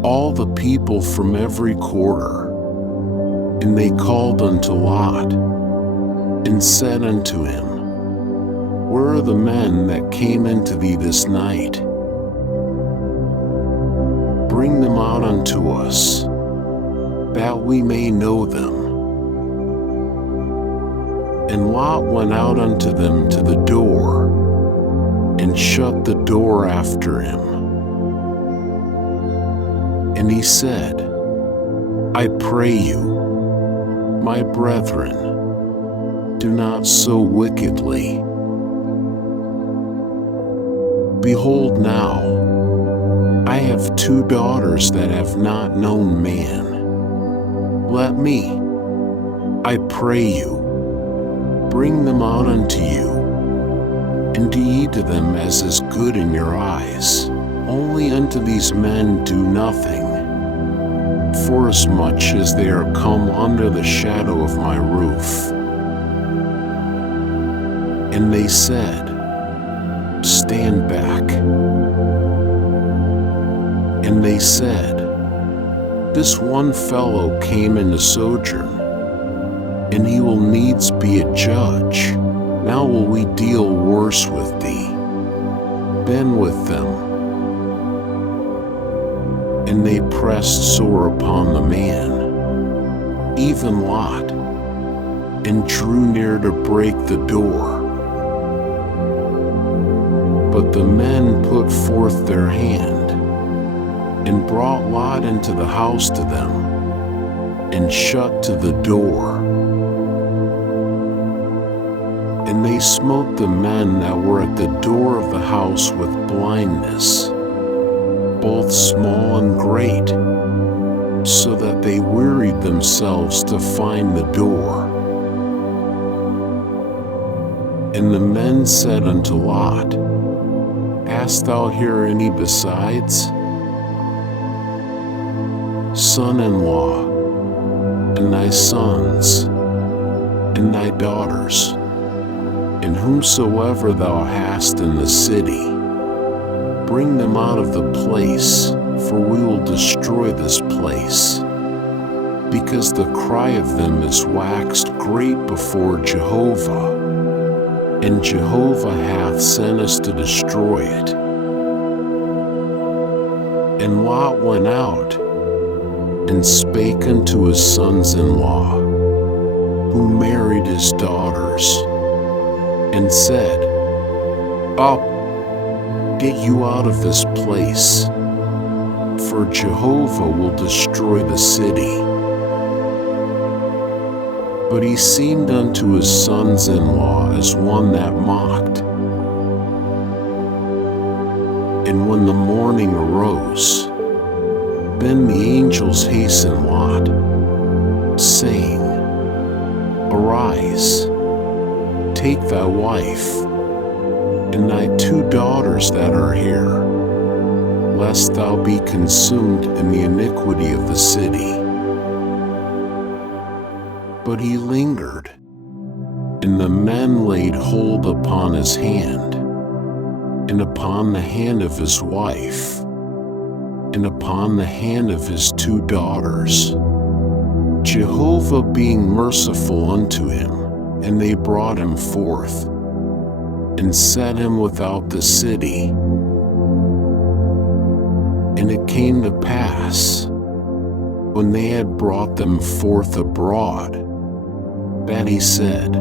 all the people from every quarter. And they called unto Lot, and said unto him, Where are the men that came into thee this night? Bring them out unto us, that we may know them. And Lot went out unto them to the door, and shut the door after him. And he said, I pray you, my brethren, do not so wickedly. Behold now, I have 2 daughters that have not known man. Let me, I pray you, bring them out unto you, and do ye to them as is good in your eyes. Only unto these men do nothing, forasmuch as they are come under the shadow of my roof. And they said, Stand back. And they said, This one fellow came in to sojourn, and he will needs be a judge. Now will we deal worse with thee than with them. And they pressed sore upon the man, even Lot, and drew near to break the door. But the men put forth their hand, and brought Lot into the house to them, and shut to the door. And they smote the men that were at the door of the house with blindness, both small and great, so that they wearied themselves to find the door. And the men said unto Lot, Hast thou here any besides? Son-in-law, and thy sons, and thy daughters, and whomsoever thou hast in the city, bring them out of the place, for we will destroy this place, because the cry of them is waxed great before Jehovah, and Jehovah hath sent us to destroy it. And Lot went out, and spake unto his sons-in-law, who married his daughters, and said, Up, get you out of this place, for Jehovah will destroy the city. But he seemed unto his sons-in-law as one that mocked. And when the morning arose, then the angels hastened Lot, saying, Arise, take thy wife, and thy 2 daughters that are here, lest thou be consumed in the iniquity of the city. But he lingered, and the men laid hold upon his hand, and upon the hand of his wife, and upon the hand of his 2 daughters, Jehovah being merciful unto him. And they brought him forth, and set him without the city. And it came to pass, when they had brought them forth abroad, that he said,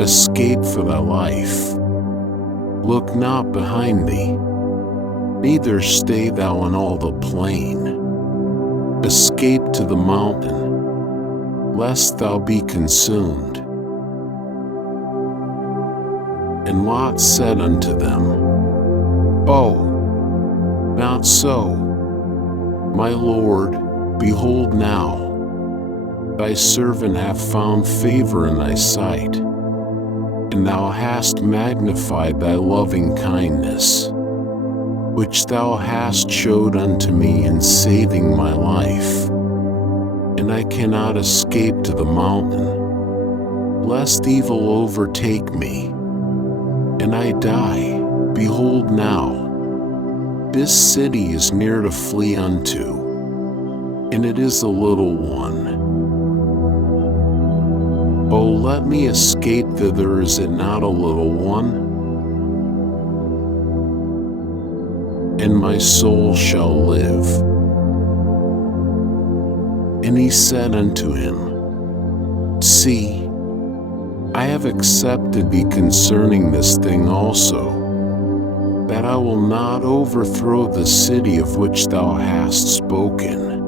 Escape for thy life, look not behind thee, neither stay thou in all the plain. Escape to the mountain, lest thou be consumed. And Lot said unto them, Oh, Not so, my Lord, behold now, thy servant hath found favor in thy sight, and thou hast magnified thy loving kindness, which thou hast showed unto me in saving my life. And I cannot escape to the mountain, lest evil overtake me, and I die. Behold now, this city is near to flee unto, and it is a little one. Oh, let me escape thither, is it not a little one? And my soul shall live. And he said unto him, See, I have accepted thee concerning this thing also, that I will not overthrow the city of which thou hast spoken.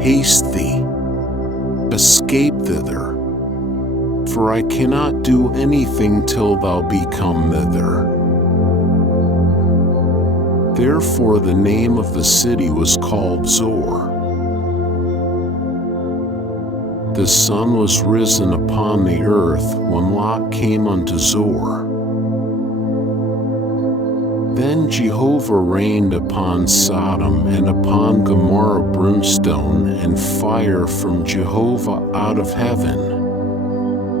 Haste thee, escape thither, for I cannot do anything till thou be come thither. Therefore the name of the city was called Zor. The sun was risen upon the earth when Lot came unto Zor. Then Jehovah rained upon Sodom and upon Gomorrah brimstone and fire from Jehovah out of heaven,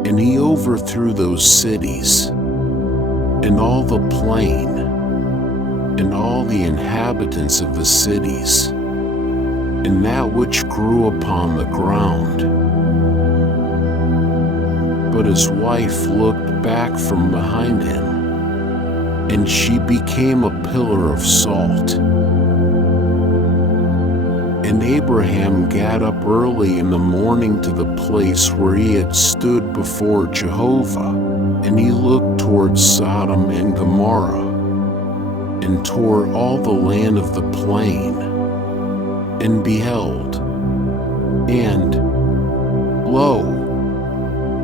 and he overthrew those cities, and all the plain, and all the inhabitants of the cities, and that which grew upon the ground. But his wife looked back from behind him, and she became a pillar of salt. And Abraham got up early in the morning to the place where he had stood before Jehovah, and he looked toward Sodom and Gomorrah, and toward all the land of the plain, and beheld, and, lo,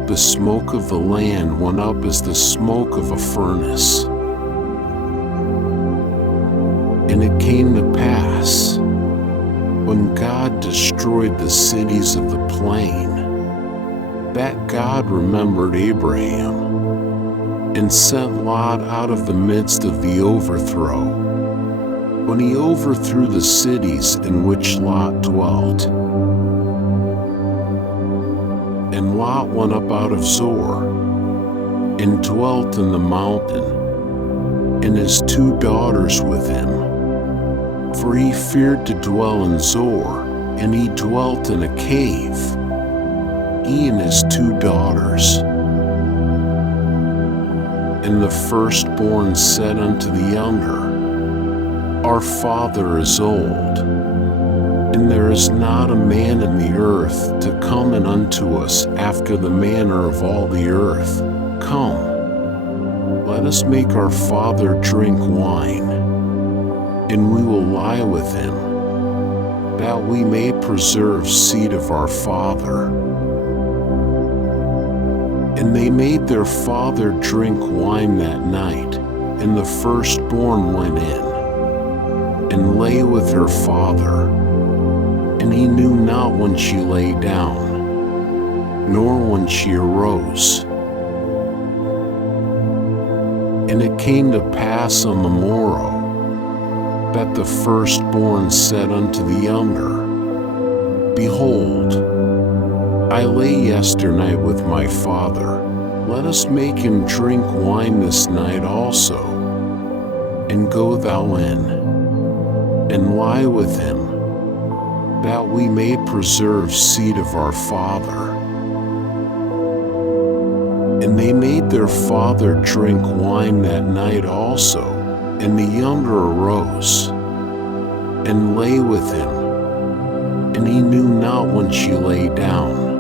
the smoke of the land went up as the smoke of a furnace. And it came to pass, when God destroyed the cities of the plain, that God remembered Abraham, and sent Lot out of the midst of the overthrow, when he overthrew the cities in which Lot dwelt. And Lot went up out of Zor, and dwelt in the mountain, and his 2 daughters with him. For he feared to dwell in Zor, and he dwelt in a cave, he and his 2 daughters. And the firstborn said unto the younger, Our father is old, and there is not a man in the earth to come in unto us after the manner of all the earth. Come, let us make our father drink wine, and we will lie with him, that we may preserve seed of our father. And they made their father drink wine that night, and the firstborn went in, and lay with her father. And he knew not when she lay down, nor when she arose. And it came to pass on the morrow, that the firstborn said unto the younger, Behold, I lay yesternight with my father, let us make him drink wine this night also, and go thou in, and lie with him, that we may preserve seed of our father. And they made their father drink wine that night also, and the younger arose, and lay with him, and he knew not when she lay down,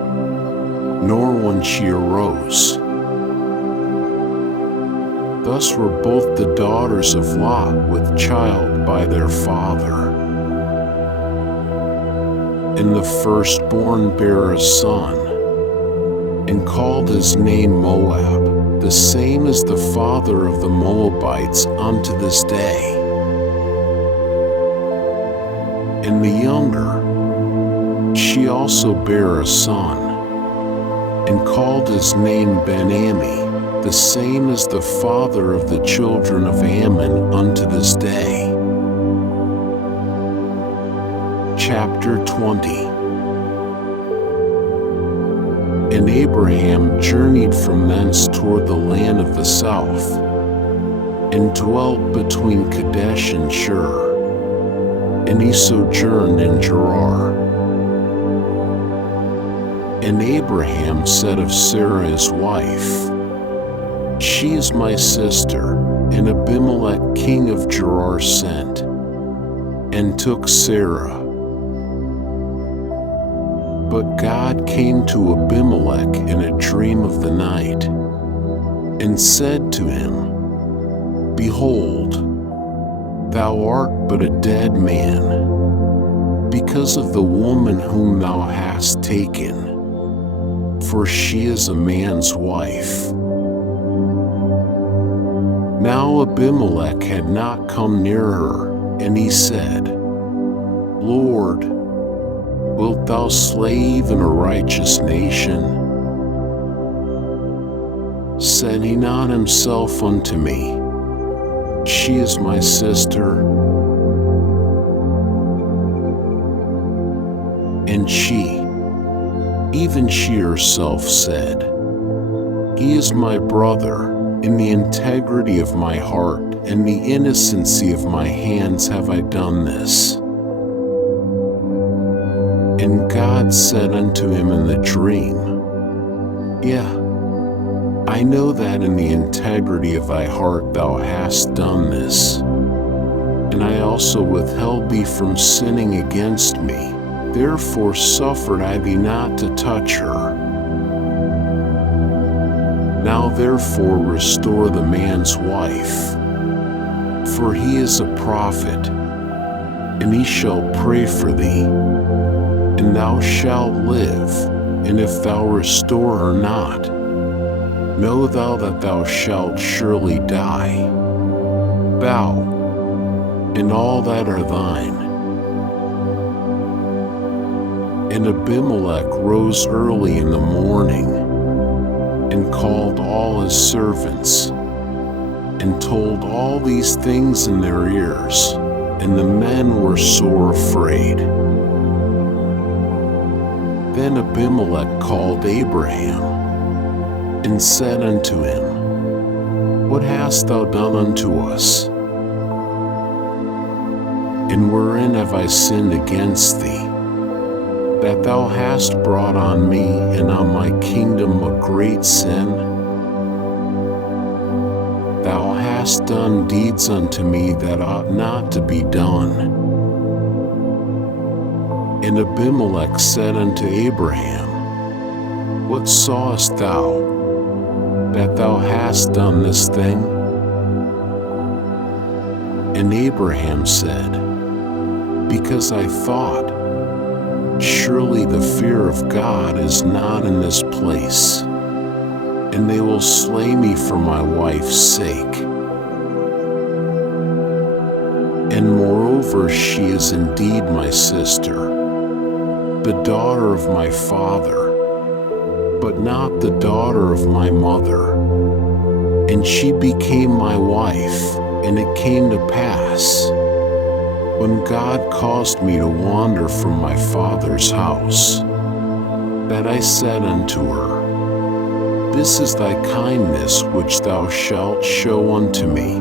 nor when she arose. Thus were both the daughters of Lot with child by their father. And the firstborn bare a son, and called his name Moab. The the same is the father of the Moabites unto this day. And the younger, she also bare a son, and called his name Ben-Ammi, the same is the father of the children of Ammon unto this day. Chapter 20. And Abraham journeyed from thence toward the land of the south, and dwelt between Kadesh and Shur, and he sojourned in Gerar. And Abraham said of Sarah his wife, She is my sister. And Abimelech king of Gerar sent, and took Sarah. But God came to Abimelech in a dream of the night, and said to him, Behold, thou art but a dead man, because of the woman whom thou hast taken, for she is a man's wife. Now Abimelech had not come near her, and he said, Lord, wilt thou slay even a righteous nation? Said he not himself unto me, She is my sister? And she, even she herself said, He is my brother. In the integrity of my heart and the innocency of my hands have I done this. And God said unto him in the dream, Yeah, I know that in the integrity of thy heart thou hast done this, and I also withheld thee from sinning against me, therefore suffered I thee not to touch her. Now therefore restore the man's wife, for he is a prophet, and he shall pray for thee, and thou shalt live. And if thou restore her not, know thou that thou shalt surely die, thou, and all that are thine. And Abimelech rose early in the morning, and called all his servants, and told all these things in their ears, and the men were sore afraid. Then Abimelech called Abraham, and said unto him, What hast thou done unto us? And wherein have I sinned against thee, that thou hast brought on me and on my kingdom a great sin? Thou hast done deeds unto me that ought not to be done. And Abimelech said unto Abraham, What sawest thou, that thou hast done this thing? And Abraham said, Because I thought, Surely the fear of God is not in this place, and they will slay me for my wife's sake. And moreover, she is indeed my sister, the daughter of my father, but not the daughter of my mother. And she became my wife, and it came to pass, when God caused me to wander from my father's house, that I said unto her, This is thy kindness which thou shalt show unto me,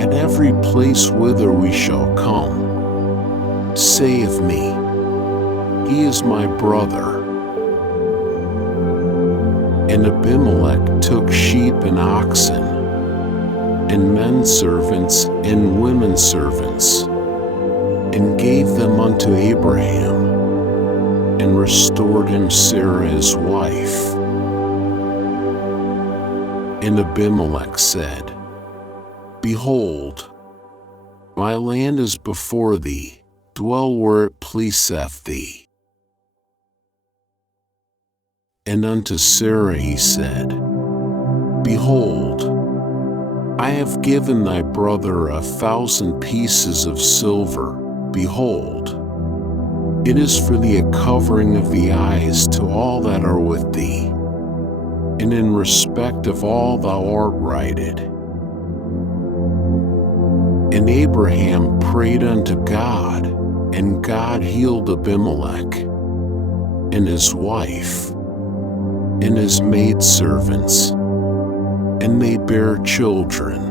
at every place whither we shall come. Say of me, He is my brother. And Abimelech took sheep and oxen, and men servants and women servants, and gave them unto Abraham, and restored him Sarah his wife. And Abimelech said, Behold, my land is before thee, dwell where it pleaseth thee. And unto Sarah he said, Behold, I have given thy brother 1,000 pieces of silver. Behold, it is for thee a covering of the eyes to all that are with thee, and in respect of all thou art righted. And Abraham prayed unto God, and God healed Abimelech, and his wife, and his maidservants, and they bare children.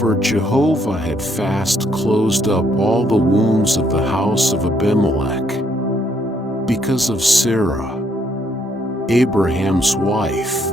For Jehovah had fast closed up all the wombs of the house of Abimelech, because of Sarah, Abraham's wife,